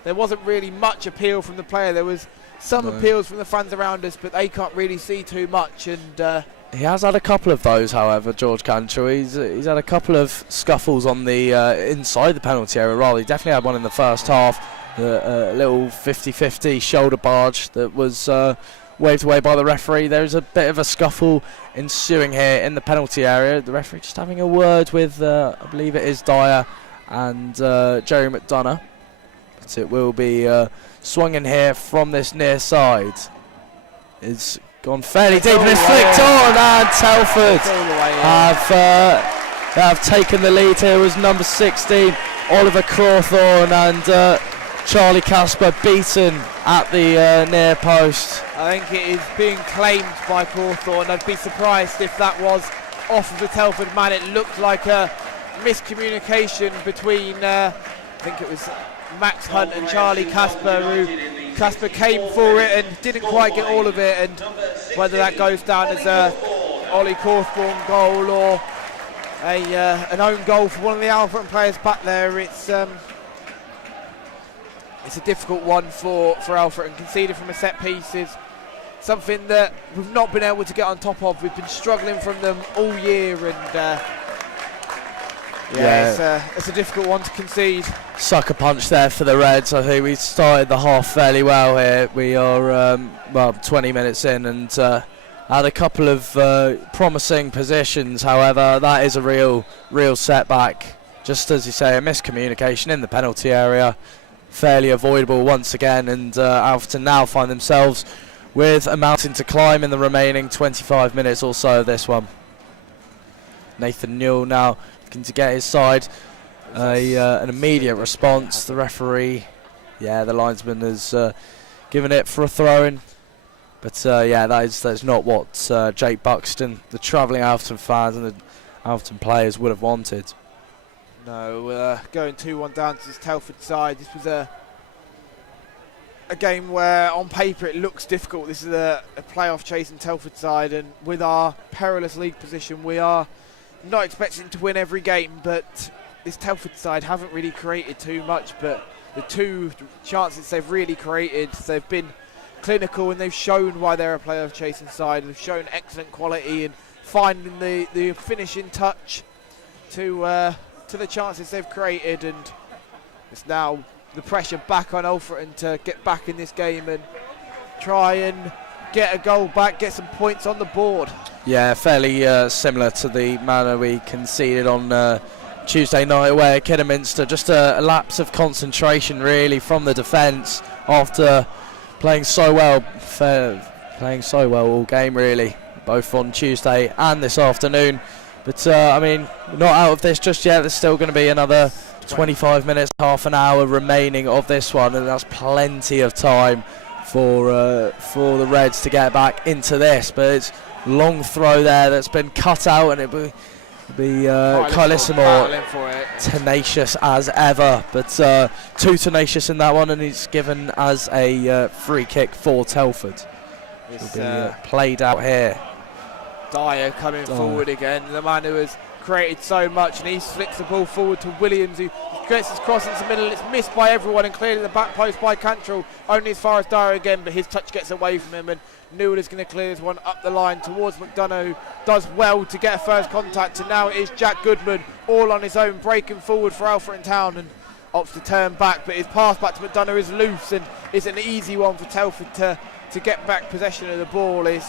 there wasn't really much appeal from the player. There was some appeals from the fans around us, but they can't really see too much. And he has had a couple of those, however, George Cantrell. He's had a couple of scuffles on the inside the penalty area. Rather, he definitely had one in the first half. A little 50-50 shoulder barge that was waved away by the referee. There's a bit of a scuffle ensuing here in the penalty area. The referee just having a word with, I believe it is Dyer and Jerry McDonough. But it will be swung in here from this near side. It's gone fairly deep and it's flicked on, and Telford have taken the lead here. It was number 16, Oliver Crawthorne, and Charlie Casper beaten at the near post. I think it is being claimed by Crawthorne. I'd be surprised if that was off of the Telford man. It looked like a miscommunication between, I think it was Max Hunt and Charlie Casper, who Casper came for it and didn't quite get all of it, and whether that goes down as a Ollie Cawthorne goal or an own goal for one of the Alfreton players back there, it's a difficult one for Alfreton. Conceded from a set piece is something that we've not been able to get on top of. We've been struggling from them all year, and it's a difficult one to concede. Sucker punch there for the Reds. I think we started the half fairly well here. We are 20 minutes in and had a couple of promising positions. However, that is a real setback. Just as you say, a miscommunication in the penalty area. Fairly avoidable once again, and Alfreton now find themselves with a mountain to climb in the remaining 25 minutes or so of this one. Nathan Newell now looking to get his side an immediate response. The referee, the linesman has given it for a throw-in, but that's not what Jake Buxton, the travelling Alfreton fans and the Alfreton players would have wanted. No, going 2-1 down to this Telford side. This was a game where on paper it looks difficult. This is a playoff chasing Telford side, and with our perilous league position we are not expecting to win every game, but this Telford side haven't really created too much, but the two chances they've really created, they've been clinical and they've shown why they're a playoff chasing side. They've shown excellent quality and finding the finishing touch to the chances they've created, and it's now the pressure back on Alfreton to get back in this game and try and get a goal back, get some points on the board. Yeah, fairly similar to the manner we conceded on Tuesday night away at Kidderminster. Just a lapse of concentration really from the defence after playing so well all game really, both on Tuesday and this afternoon. But we're not out of this just yet. There's still going to be another 25 minutes, half an hour remaining of this one, and that's plenty of time for the Reds to get back into this, but it's long throw there that's been cut out, and it will be Carlissimo tenacious as ever, but too tenacious in that one, and he's given as a free kick for Telford. It's played out here. Dyer coming forward again, the man who has created so much, and he flicks the ball forward to Williams, who gets his cross into the middle. It's missed by everyone and cleared in the back post by Cantrell, only as far as Dyer again, but his touch gets away from him, and Newell is going to clear this one up the line towards McDonough, who does well to get a first contact, and now it is Jack Goodman all on his own, breaking forward for Alfreton Town, and opts to turn back, but his pass back to McDonough is loose, and it's an easy one for Telford to get back possession of the ball. Is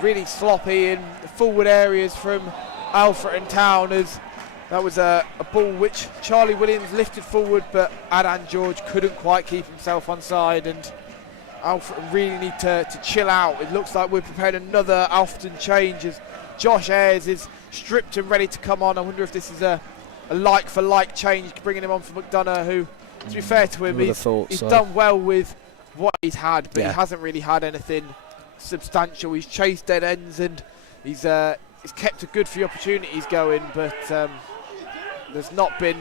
really sloppy in the forward areas from Alfreton Town, as that was a ball which Charlie Williams lifted forward, but Adan George couldn't quite keep himself onside, and Alfreton really need to chill out. It looks like we're preparing another Alfreton change as Josh Ayres is stripped and ready to come on. I wonder if this is a like-for-like change, bringing him on for McDonough, who, to be fair to him, he's done well with what he's had, but he hasn't really had anything substantial. He's chased dead ends, and he's kept a good few opportunities going, but there's not been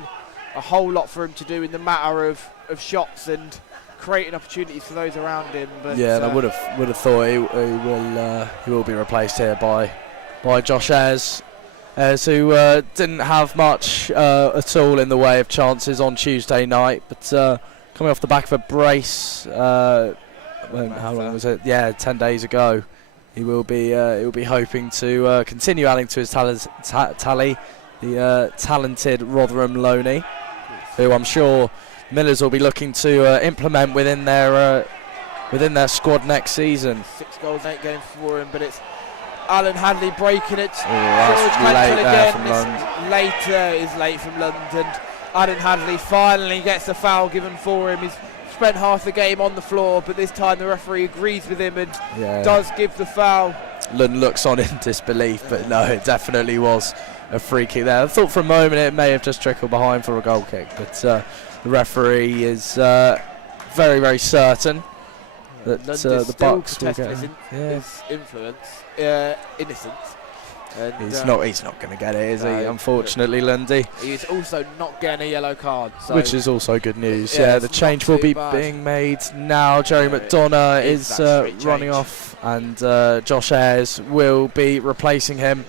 a whole lot for him to do in the matter of shots and creating opportunities for those around him. But I would have thought he will be replaced here by Josh Ayres, who didn't have much at all in the way of chances on Tuesday night, but coming off the back of a brace, how long was it? 10 days ago. He will be hoping to continue adding to his tally. The talented Rotherham loanee, who I'm sure Millers will be looking to implement within their squad next season. 6 goals, 8 games for him, but it's Alan Hadley breaking it. George Cantrell again. Late from London. Alan Hadley finally gets a foul given for him. He's spent half the game on the floor, but this time the referee agrees with him and does give the foul. Lund looks on in disbelief, but no, it definitely was a free kick there. I thought for a moment it may have just trickled behind for a goal kick, but the referee is very, very certain that the Bucks will get his innocence. And he's not going to get it, is he? Unfortunately, Lundy. He's also not getting a yellow card, so which is also good news. The change will be being made now. Jerry McDonough is running off, and Josh Ayres will be replacing him.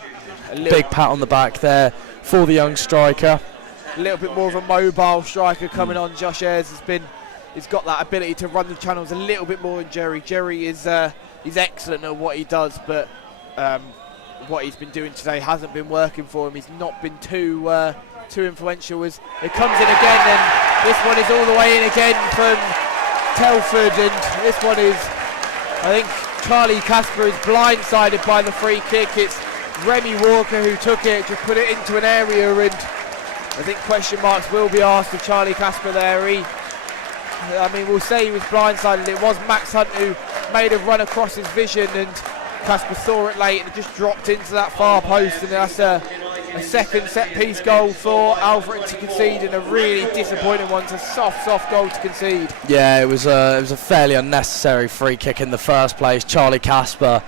Big pat on the back there for the young striker. A little bit more of a mobile striker coming on. Josh Ayres he's got that ability to run the channels a little bit more than Jerry. Jerry is he's excellent at what he does, but what he's been doing today hasn't been working for him. He's not been too influential. As it comes in again, and this one is all the way in again from Telford, and this one is, I think Charlie Casper is blindsided by the free kick. It's Remy Walker who took it, just put it into an area, and I think question marks will be asked of Charlie Casper there. We'll say he was blindsided. It was Max Hunt who made a run across his vision, and Casper saw it late and it just dropped into that far post, and that's a second set-piece goal for Alfreton to concede, and a really disappointing one. It's a soft goal to concede. Yeah, it was a fairly unnecessary free kick in the first place. Charlie Casper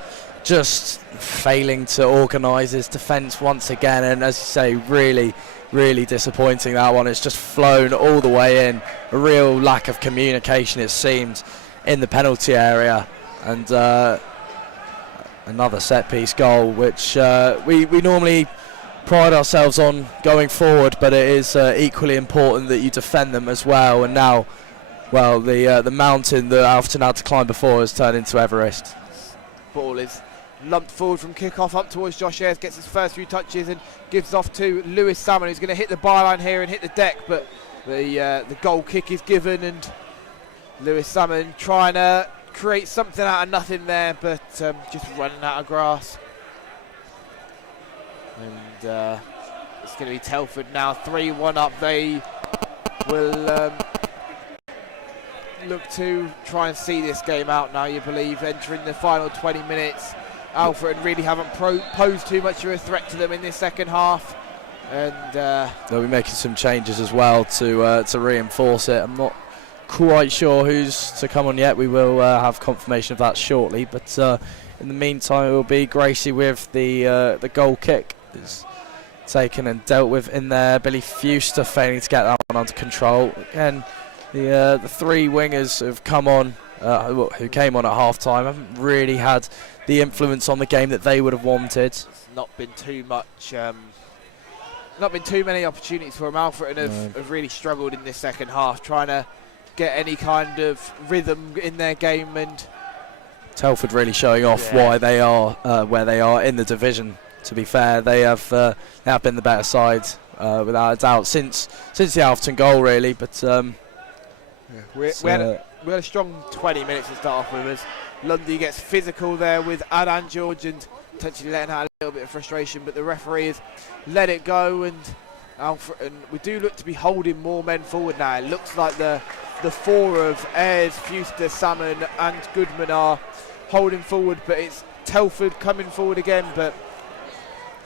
just failing to organise his defence once again, and as you say, really, really disappointing, that one. It's just flown all the way in. A real lack of communication, it seemed, in the penalty area, and another set-piece goal, which we normally pride ourselves on going forward, but it is equally important that you defend them as well. And now, well, the mountain that Alfreton had to climb before has turned into Everest. Ball is lumped forward from kick-off up towards Josh Ayres, gets his first few touches and gives off to Lewis Salmon, who's going to hit the byline here and hit the deck, but the goal kick is given, and Lewis Salmon trying to create something out of nothing there, but just running out of grass. And it's going to be Telford now 3-1 up. They will look to try and see this game out now, you believe, entering the final 20 minutes. Alfreton really haven't posed too much of a threat to them in this second half, and they'll be making some changes as well to reinforce it. I'm not quite sure who's to come on yet. We will have confirmation of that shortly. But in the meantime, it will be Gracie with the goal kick. It's taken and dealt with in there. Billy Fuster failing to get that one under control. Again, the three wingers have come on, who came on at half-time, haven't really had the influence on the game that they would have wanted. It's not been too much, not been too many opportunities for them. Alfreton have really struggled in this second half, trying to get any kind of rhythm in their game, and Telford really showing off why they are where they are in the division. To be fair, they have been the better side without a doubt since the Alfreton goal, really. But we had a strong 20 minutes to start off with us. Lundy gets physical there with Adan George and potentially letting out a little bit of frustration, but the referee has let it go, and we do look to be holding more men forward now. It looks like the four of Ayres, Fuster, Salmon and Goodman are holding forward, but it's Telford coming forward again, but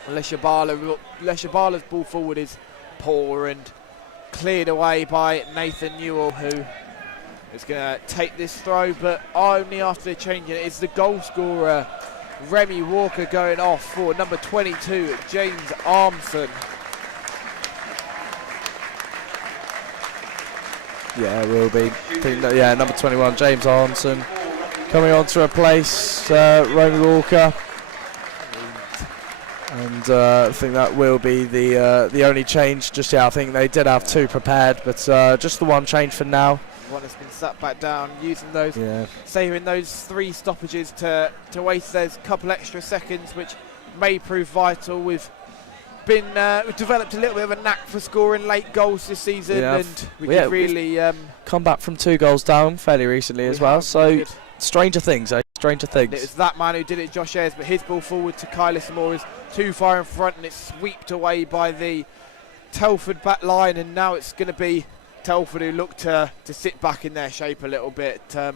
Leshabala's ball forward is poor and cleared away by Nathan Newell, who is going to take this throw, but only after they're changing it. It's the goal scorer, Remy Walker, going off for number 22, James Armson. yeah, it will be. Number 21, James Armson, coming on to replace Remy Walker. And I think that will be the only change just yet. I think they did have two prepared, but just the one change for now. One has been sat back down, using those, saving those three stoppages to waste those couple extra seconds, which may prove vital. We've developed a little bit of a knack for scoring late goals this season, and we could really come back from 2 goals down fairly recently as well. So stranger things, stranger things. It was that man who did it, Josh Ayres, but his ball forward to Kyler Samora is too far in front, and it's swept away by the Telford back line, and now it's going to be Telford who look to sit back in their shape a little bit. They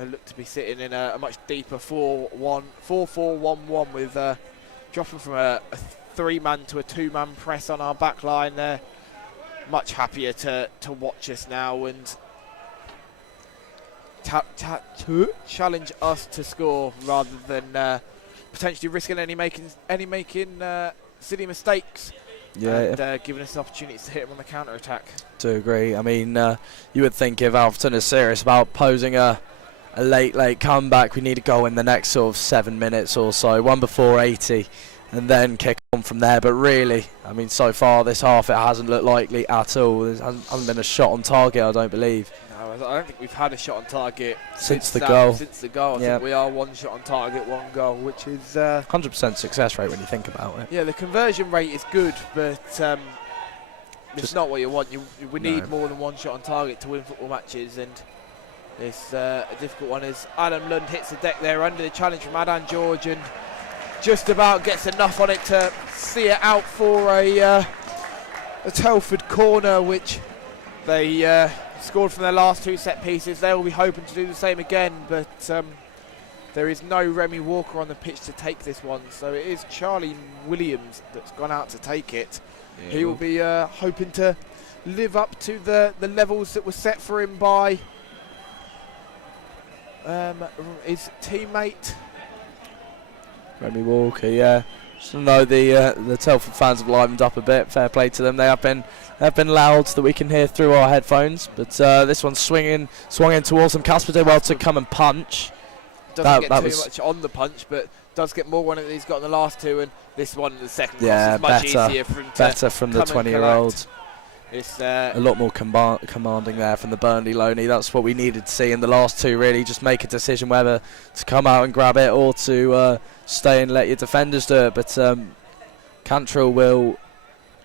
look to be sitting in a much deeper 4-4-1-1 with dropping from a 3-man to a 2-man press on our back line. They're much happier to watch us now and challenge us to score rather than potentially risking any making silly mistakes. And giving us opportunities to hit them on the counter attack. To agree. I mean, you would think if Alfreton is serious about posing a late comeback, we need a goal in the next sort of 7 minutes or so, one before 80, and then kick on from there. But really, I mean, so far this half it hasn't looked likely at all. There hasn't been a shot on target, I don't believe. No, I don't think we've had a shot on target since the goal. Since the goal, I think we are 1 shot on target, 1 goal, which is 100% success rate when you think about it. Yeah, the conversion rate is good, but it's not what you want. We need more than 1 shot on target to win football matches, and it's a difficult one as Adam Lund hits the deck there under the challenge from Adan George and just about gets enough on it to see it out for a Telford corner, which they scored from their last 2 set pieces. They will be hoping to do the same again, but there is no Remy Walker on the pitch to take this one, so it is Charlie Williams that's gone out to take it. He will be hoping to live up to the levels that were set for him by his teammate Remy Walker. Just know the Telford fans have livened up a bit. Fair play to them. They have been loud that we can hear through our headphones. But this one's swung in towards them. Casper did well to come and punch. Doesn't get too much on the punch, but does get more on it than he's got in the last 2. And this one, the second cross, is much easier for him to better from the 20-year-old. It's a lot more commanding there from the Burnley Loney. That's what we needed to see in the last 2, really. Just make a decision whether to come out and grab it or to stay and let your defenders do it. But Cantrell will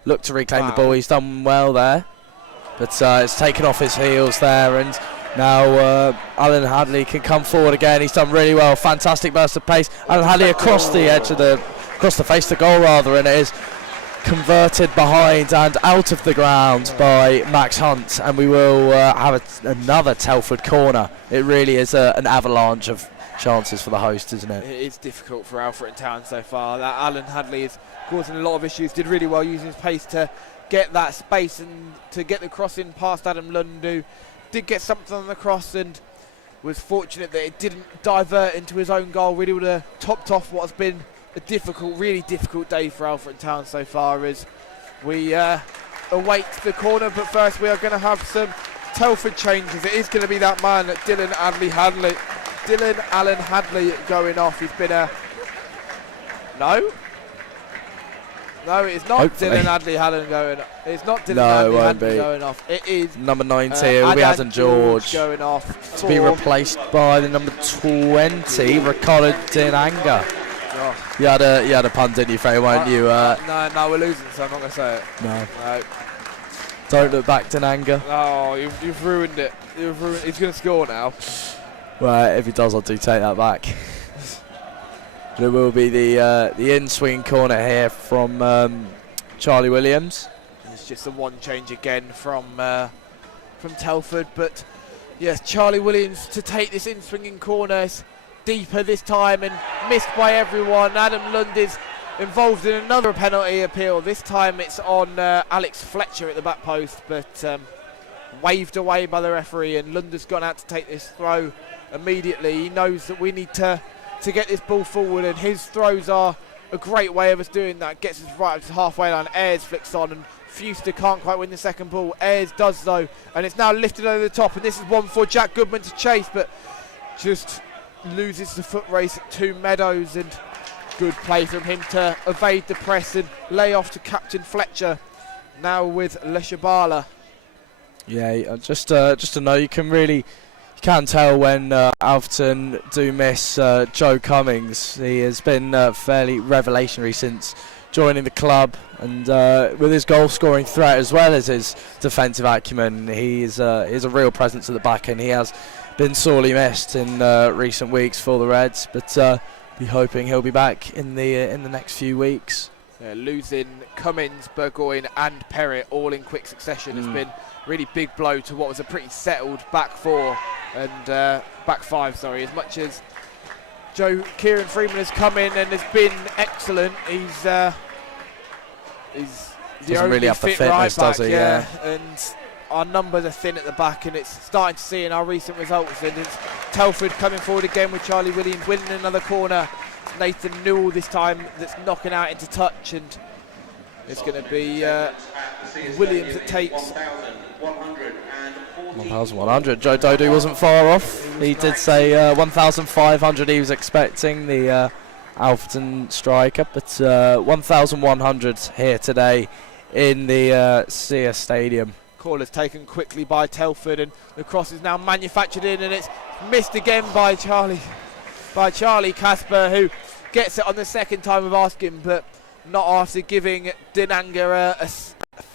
look to reclaim the ball. He's done well there. But it's taken off his heels there. And now Alan Hadley can come forward again. He's done really well. Fantastic burst of pace. Alan Hadley across the edge of across the face of the goal rather, and it is converted behind and out of the ground by Max Hunt, and we will have another Telford corner. It really is an avalanche of chances for the host, isn't it? It is difficult for Alfreton Town so far. That Alan Hadley is causing a lot of issues. Did really well using his pace to get that space and to get the cross in past Adam Lund, who did get something on the cross and was fortunate that it didn't divert into his own goal. Really would have topped off what has been a really difficult day for Alfreton Town so far as we await the corner. But first we are going to have some Telford changes. It is going to be that man, Dylan Allen Hadley going off. He's been a... No, it is not. Hopefully. Dylan Hadley going. It's not Dylan Hadley going off. It is number 90. It will be Adam George going off to be replaced by the number 20, Ricardo Dinanga. Oh. You had a pun, didn't you, Freddie? Weren't you? No, we're losing, so I'm not going to say it. No. No. Don't look back, Dinanga. Oh, you've ruined it. He's going to score now. Right, if he does, I do take that back. But it will be the in-swing corner here from Charlie Williams. It's just a one change again from Telford, but yes, Charlie Williams to take this in-swinging corner. It's deeper this time and missed by everyone. Adam Lund is involved in another penalty appeal. This time it's on Alex Fletcher at the back post, but waved away by the referee, and Lund has gone out to take this throw immediately. He knows that we need to get this ball forward, and his throws are a great way of us doing that. Gets us right up to the halfway line. Ayres flicks on, and Fuster can't quite win the second ball. Ayres does though, and it's now lifted over the top, and this is one for Jack Goodman to chase, but just loses the foot race at 2 Meadows, and good play from him to evade the press and lay off to Captain Fletcher. Now with Leshabala. Yeah, just to know, you can tell when Alfreton do miss Joe Cummings. He has been fairly revelationary since joining the club, and with his goal scoring threat as well as his defensive acumen, he is a real presence at the back, and he has been sorely missed in recent weeks for the Reds, but be hoping he'll be back in the next few weeks. Losing Cummins, Burgoyne and Perrett all in quick succession has been really big blow to what was a pretty settled back four and back five, sorry. As much as Kieran Freeman has come in and has been excellent, he's the only really have the fit fitness, right back, does he? yeah. And our numbers are thin at the back, and it's starting to see in our recent results. And it's Telford coming forward again with Charlie Williams winning another corner. It's Nathan Newell this time that's knocking out into touch, and it's going to be Williams that takes 1,100. Joe Dodu wasn't far off. He did say 1,500 he was expecting, the Alfreton striker, but 1,100 here today in the Sears Stadium. Call is taken quickly by Telford, and the cross is now manufactured in, and it's missed again by Charlie Casper, who gets it on the second time of asking, but not after giving Dinanga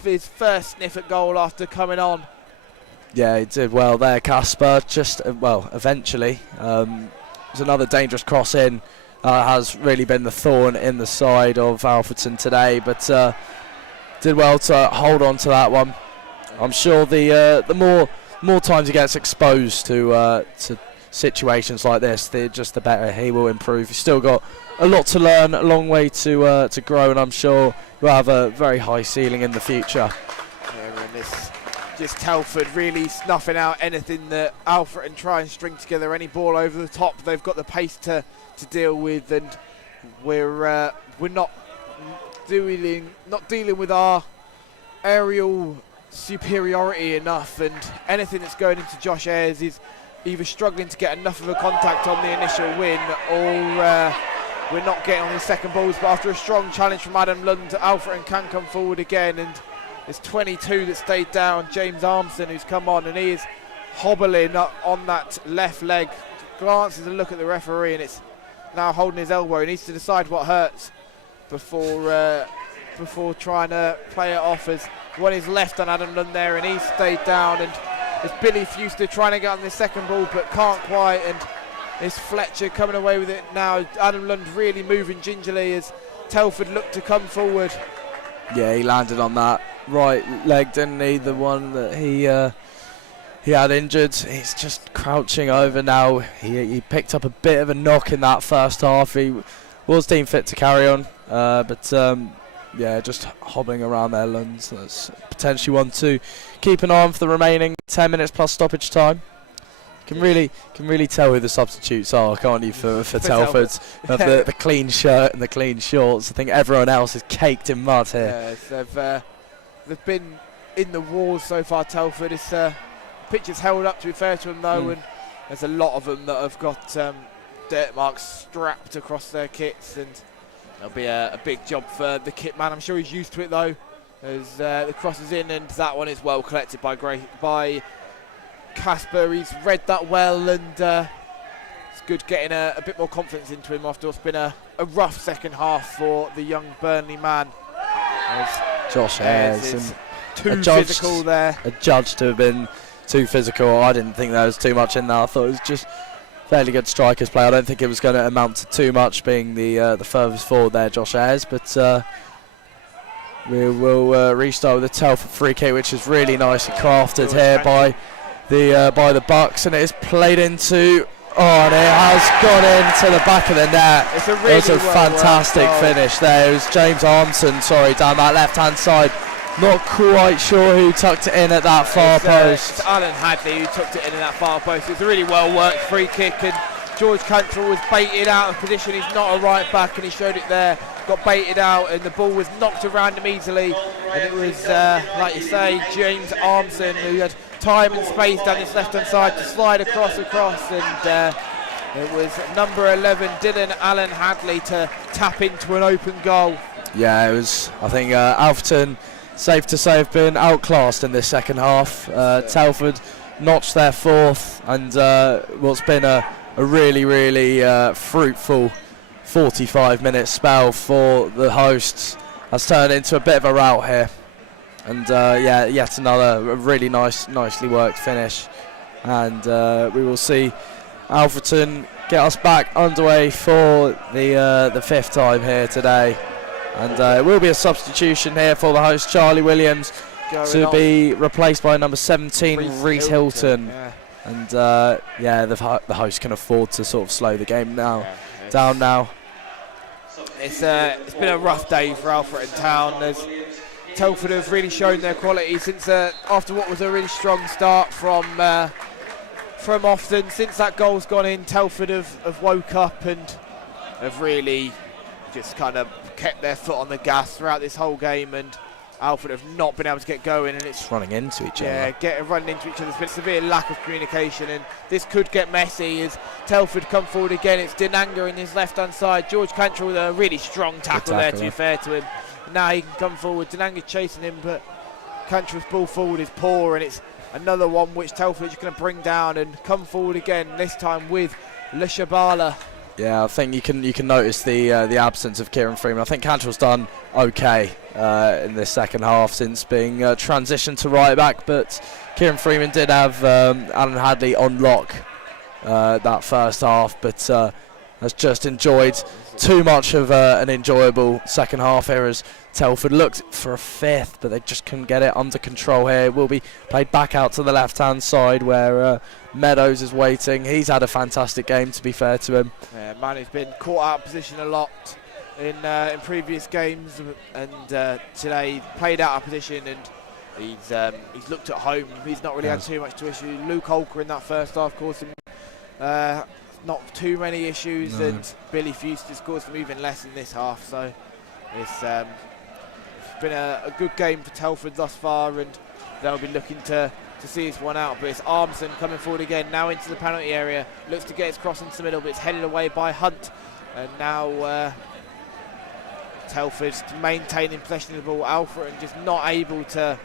his first sniff at goal after coming on. Yeah, he did well there, Casper. Just eventually, it was another dangerous cross in. Has really been the thorn in the side of Alfreton today, but did well to hold on to that one. I'm sure the more times he gets exposed to situations like this, the better he will improve. He's still got a lot to learn, a long way to grow, and I'm sure he'll have a very high ceiling in the future. Yeah, and this just Telford really snuffing out anything that Alfreton try and string together. Any ball over the top, they've got the pace to deal with, and we're not dealing with our aerial superiority enough, and anything that's going into Josh Ayres is either struggling to get enough of a contact on the initial win, or we're not getting on the second balls. But after a strong challenge from Adam Lund, Alfreton can come forward again, and it's 22 that stayed down. James Armson, who's come on, and he is hobbling up on that left leg, glances a look at the referee, and it's now holding his elbow. He needs to decide what hurts before trying to play it off, as one is left on Adam Lund there, and he's stayed down, and it's Billy Fuster trying to get on the second ball but can't quite, and it's Fletcher coming away with it now. Adam Lund really moving gingerly as Telford look to come forward. Yeah, he landed on that right leg, didn't he? The one that he had injured. He's just crouching over now. He picked up a bit of a knock in that first half. He was deemed fit to carry on, but yeah, just hobbling around their Lunds. That's potentially one to keep an eye on for the remaining 10 minutes plus stoppage time. Can really tell who the substitutes are, can't you, for Telford? The clean shirt and the clean shorts. I think everyone else is caked in mud here. Yes, they've been in the wars so far, Telford. It's pitch is held up, to be fair to them, though, and there's a lot of them that have got dirt marks strapped across their kits, and there'll be a big job for the kit man. I'm sure he's used to it, though, as the cross is in, and that one is well collected by Casper. He's read that well, and it's good getting a bit more confidence into him after what's been a rough second half for the young Burnley man. Josh Ayres too physical there. Adjudged to have been too physical. I didn't think there was too much in there. I thought it was just fairly good strikers play. I don't think it was going to amount to too much, being the furthest forward there, Josh Ayres. But we will restart with a Telford free kick, which is really nicely crafted here by the Bucks, and it is played into. Oh, and it has gone into the back of the net. It's a fantastic finish there. It was James Armson, down that left-hand side. Not quite sure who tucked it in at that far post. It's Alan Hadley who tucked it in at that far post. It's a really well-worked free kick, and George Cantrell was baited out of position. He's not a right back, and he showed it there. Got baited out, and the ball was knocked around him easily. And it was, like you say, James Armson who had time and space down his left-hand side to slide across, and it was number 11, Dylan Allen Hadley, to tap into an open goal. Yeah, it was. I think Alfreton, safe to say, have been outclassed in this second half. Telford notched their fourth, and what's been a really fruitful 45-minute spell for the hosts has turned into a bit of a rout here. And yet another really nicely worked finish, and we will see Alfreton get us back underway for the fifth time here today. And it will be a substitution here for the host, Charlie Williams, to be replaced by number 17, Reese Hilton. Yeah. And the host can afford to sort of slow the game down now. It's been a rough day for Alfreton Town. Telford have really shown their quality since after what was a really strong start from Ofton. Since that goal's gone in, Telford have woke up and have really just kind of kept their foot on the gas throughout this whole game, and Alfred have not been able to get going, and it's running into each other. Yeah, running into each other. There's been severe lack of communication, and this could get messy as Telford come forward again. It's Denanga in his left-hand side. George Cantrell with a really strong tackle there, to be fair to him. Now he can come forward. Denanga's chasing him, but Cantrell's ball forward is poor, and it's another one which Telford is going to bring down and come forward again, this time with Le Shabala. Yeah, I think you can notice the absence of Kieran Freeman. I think Cantrell's done okay in this second half since being transitioned to right back, but Kieran Freeman did have Alan Hadley on lock that first half, but has just enjoyed too much of an enjoyable second half here as Telford looked for a fifth, but they just couldn't get it under control here. It will be played back out to the left-hand side where Meadows is waiting. He's had a fantastic game, to be fair to him. Yeah, man, he's been caught out of position a lot in previous games, and today he played out of position, and he's looked at home. He's not really had too much to issue. Luke Holker in that first half caused him not too many issues, and Billy Fuster caused them even less in this half. So it's been a good game for Telford thus far, and they'll be looking to see this one out. But it's Armson coming forward again, now into the penalty area, looks to get his cross into the middle, but it's headed away by Hunt, and now Telford's maintaining possession of the ball. Alfreton just not able to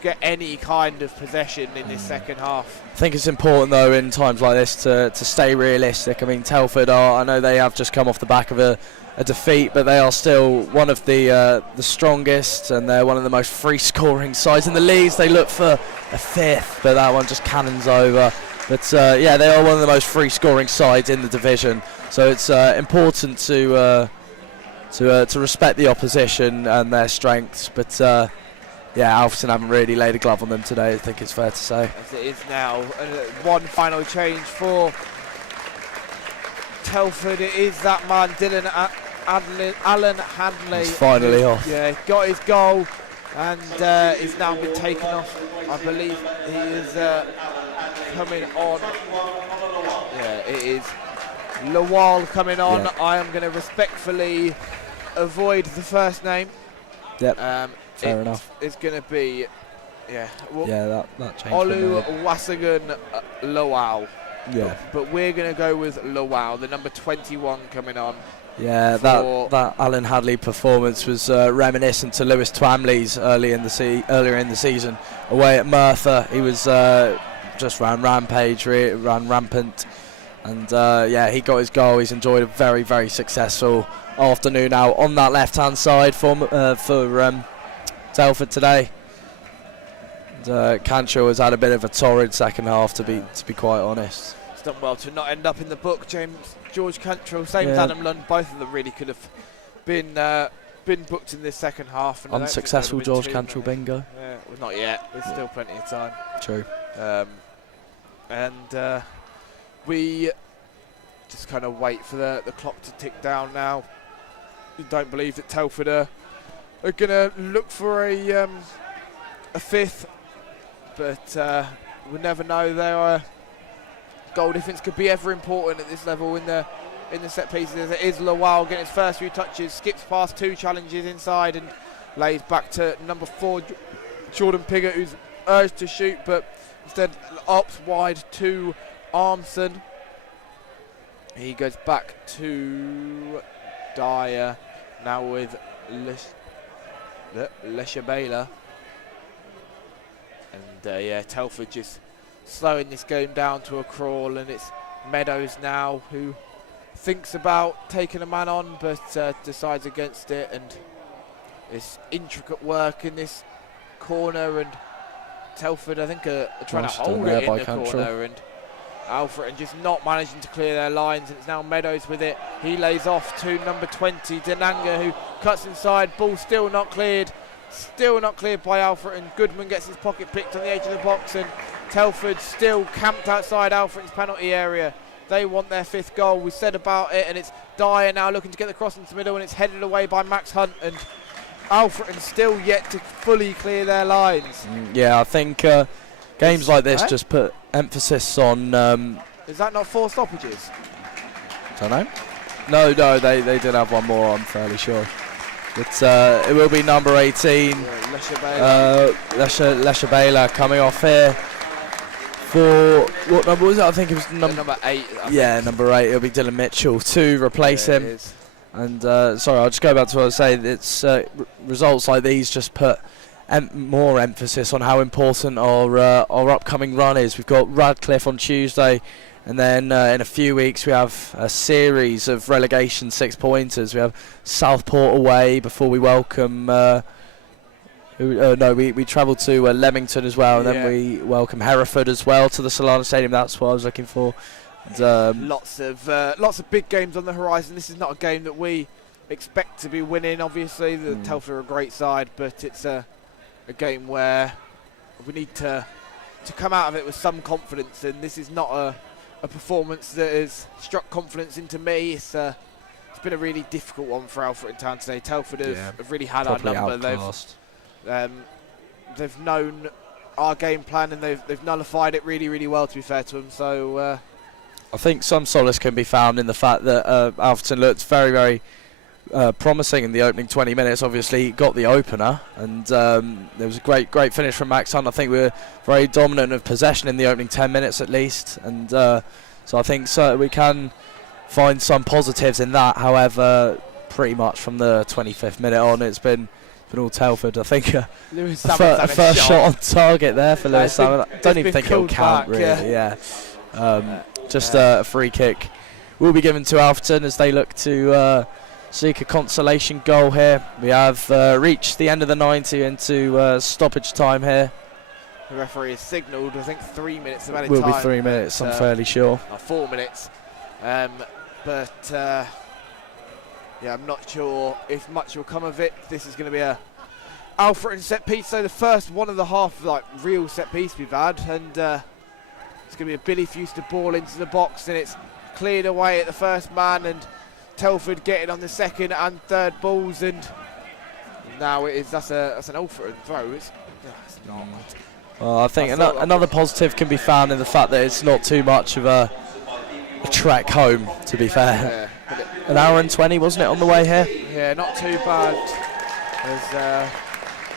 get any kind of possession in this second half. I think it's important, though, in times like this to stay realistic. I mean, Telford I know they have just come off the back of a defeat, but they are still one of the strongest, and they're one of the most free-scoring sides in the leagues. They look for a fifth, but that one just cannons over. But they are one of the most free-scoring sides in the division. So it's important to respect the opposition and their strengths. But Alfreton haven't really laid a glove on them today, I think it's fair to say. As it is now, one final change for Telford. It is that man, Dylan Alan Hanley. He's finally off. Yeah, got his goal, and he's now been taken off. I believe he is coming on. Yeah, it is Lawal coming on. Yeah. I am going to respectfully avoid the first name. Yep. Fair enough. It's going to be, That changed. Olu Wasagun Lawal. Yeah. But we're going to go with Lawal, the number 21 coming on. Yeah, that Alan Hadley performance was reminiscent to Lewis Twamley's earlier in the season away at Merthyr. He was just ran rampant, and he got his goal. He's enjoyed a very, very successful afternoon out on that left-hand side for Telford today. Cancho has had a bit of a torrid second half, to be quite honest. It's done well to not end up in the book, George Cantrell, same as Adam Lund. Both of them really could have been booked in this second half. And unsuccessful George Cantrell bingo. Yeah, well, not yet. There's still plenty of time. True. We just kind of wait for the clock to tick down now. We don't believe that Telford are going to look for a fifth, but we'll never know. Their goal difference could be ever important at this level in the set pieces. It is Lawal getting his first few touches, skips past two challenges inside and lays back to number 4, Jordan Piggott, who's urged to shoot, but instead opts wide to Armson. He goes back to Dyer, now with Leshabela. And Telford just slowing this game down to a crawl, and it's Meadows now who thinks about taking a man on, but decides against it, and it's intricate work in this corner, and Telford I think are trying to hold it in the corner, and Alfreton just not managing to clear their lines, and it's now Meadows with it. He lays off to number 20, Denanga, who cuts inside, ball still not cleared by Alfreton. Goodman gets his pocket picked on the edge of the box, and Telford still camped outside Alfreton's penalty area. They want their 5th goal. We said about it, and it's Dyer now looking to get the cross into the middle, and it's headed away by Max Hunt, and Alfreton still yet to fully clear their lines. I think games like this just put emphasis on... is that not 4 stoppages? Don't know. No, they did have one more, I'm fairly sure. But it will be number 18, Leshabela coming off here for, what number was it? I think it was number 8. Yeah, number 8. It'll be Dylan Mitchell to replace him. And sorry, I'll just go back to what I was saying. It's results like these just put more emphasis on how important our upcoming run is. We've got Radcliffe on Tuesday, and then in a few weeks we have a series of relegation 6-pointers. We have Southport away before we welcome... we travel to Leamington as well, and then we welcome Hereford as well to the Solana Stadium. That's what I was looking for. And, lots of big games on the horizon. This is not a game that we expect to be winning. Obviously, the Telford are a great side, but it's a game where we need to come out of it with some confidence, and this is not a performance that has struck confidence into me. It's been a really difficult one for Alfreton Town today. Telford have really had our number. They've known our game plan, and they've nullified it really, really well, to be fair to them. So I think some solace can be found in the fact that Alfreton looked very, very promising in the opening 20 minutes. Obviously got the opener, and there was a great finish from Max Hunt. I think we were very dominant of possession in the opening 10 minutes at least, and so I think we can find some positives in that. However, pretty much from the 25th minute on, it's been all Telford. I think a first shot on target there for Lewis Salmon. I don't even think it'll count really. Just a free kick will be given to Alfreton as they look to seek a consolation goal here. We have reached the end of the 90 into stoppage time here. The referee has signalled, I think, 3 minutes of added time. Will be 3 minutes, I'm fairly sure. 4 minutes. I'm not sure if much will come of it. This is going to be a Alfreton set piece, so the first one of the half real set piece we've had, and it's going to be a Billy Fuster ball into the box, and it's cleared away at the first man, and Telford getting on the second and third balls, and now that's an Alfreton throw. It's not. Well, I think another positive can be found in the fact that it's not too much of a trek home, to be fair. Yeah, an hour and 20, wasn't it, on the way here? Yeah, not too bad. As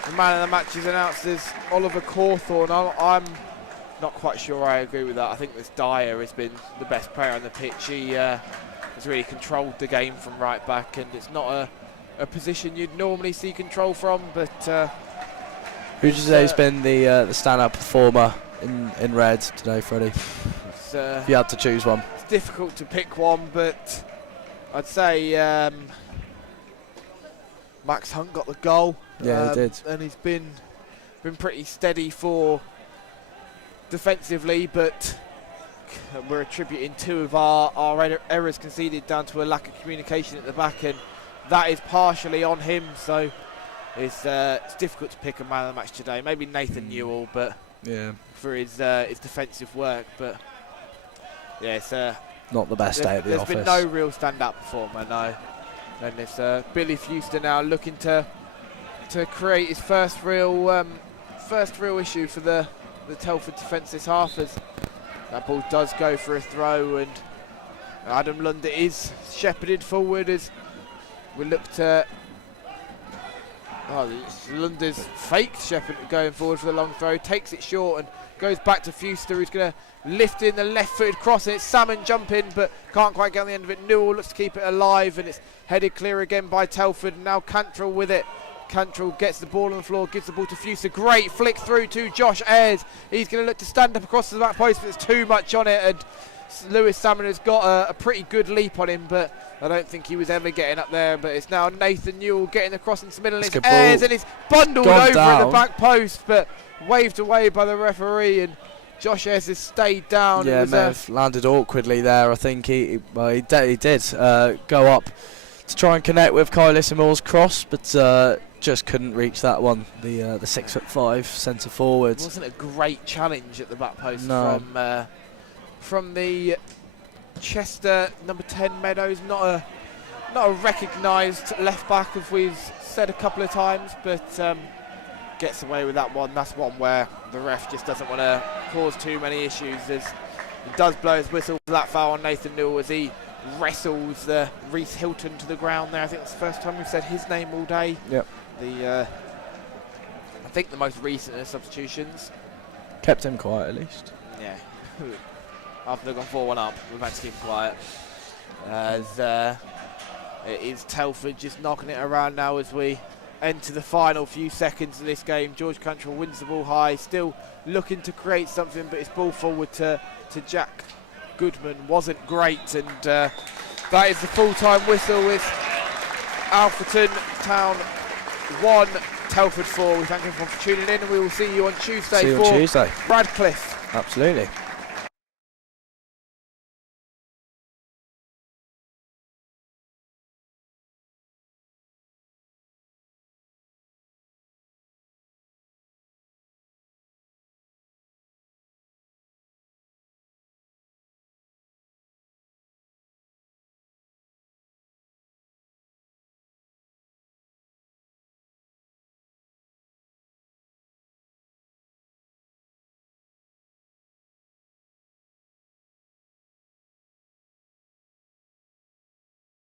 the man of the match is announced as Oliver Cawthorne. I'm not quite sure I agree with that. I think this Dyer has been the best player on the pitch. He has really controlled the game from right back, and it's not a position you'd normally see control from, but who would you say has been the standout performer in red today, Freddie? If you had to choose one. It's difficult to pick one, but I'd say Max Hunt got the goal. Yeah, he did. And he's been pretty steady for defensively, but we're attributing 2 of our errors conceded down to a lack of communication at the back, and that is partially on him. So it's difficult to pick a man of the match today. Maybe Nathan Newell, but yeah, for his defensive work. But yeah, it's not the best day at the office. There's been no real stand-up performer, no. And it's Billy Fewster now looking to create his first real issue for the Telford defence this half, as that ball does go for a throw, and Adam Lunder is shepherded forward as we look to. Lunder's faked Shepherd going forward for the long throw, takes it short and goes back to Fewster, who's going to lift in the left-footed cross, and it's Salmon jumping but can't quite get on the end of it. Newell looks to keep it alive, and it's headed clear again by Telford. Now Cantrell with it. Cantrell gets the ball on the floor, gives the ball to Fewster. Great flick through to Josh Ayres. He's going to look to stand up across the back post, but there's too much on it, and Lewis Salmon has got a pretty good leap on him, but I don't think he was ever getting up there. But it's now Nathan Newell getting across into the middle. It's Ayres, and it's bundled over at the back post, but waved away by the referee, and Josh Ayres has stayed down. Yeah, may have landed awkwardly there. I think he did go up to try and connect with Kyle Issamore's cross, but just couldn't reach that one. The 6'5" centre forward. It wasn't a great challenge at the back post from the Chester number 10 Meadows. Not a recognised left back, as we've said a couple of times, but gets away with that one. That's one where the ref just doesn't want to cause too many issues, as he does blow his whistle for that foul on Nathan Newell as he wrestles Reese Hilton to the ground there. I think it's the first time we've said his name all day. Yep. I think the most recent of substitutions. Kept him quiet at least. Yeah. After they've gone 4-1 up, we've had to keep quiet. As it is Telford just knocking it around now as we enter the final few seconds of this game. George Cantrell wins the ball high, still looking to create something, but his ball forward to Jack Goodman wasn't great, and that is the full-time whistle with Alfreton Town 1, Telford 4. We thank everyone for tuning in, and we will see you on Tuesday for Radcliffe. Absolutely.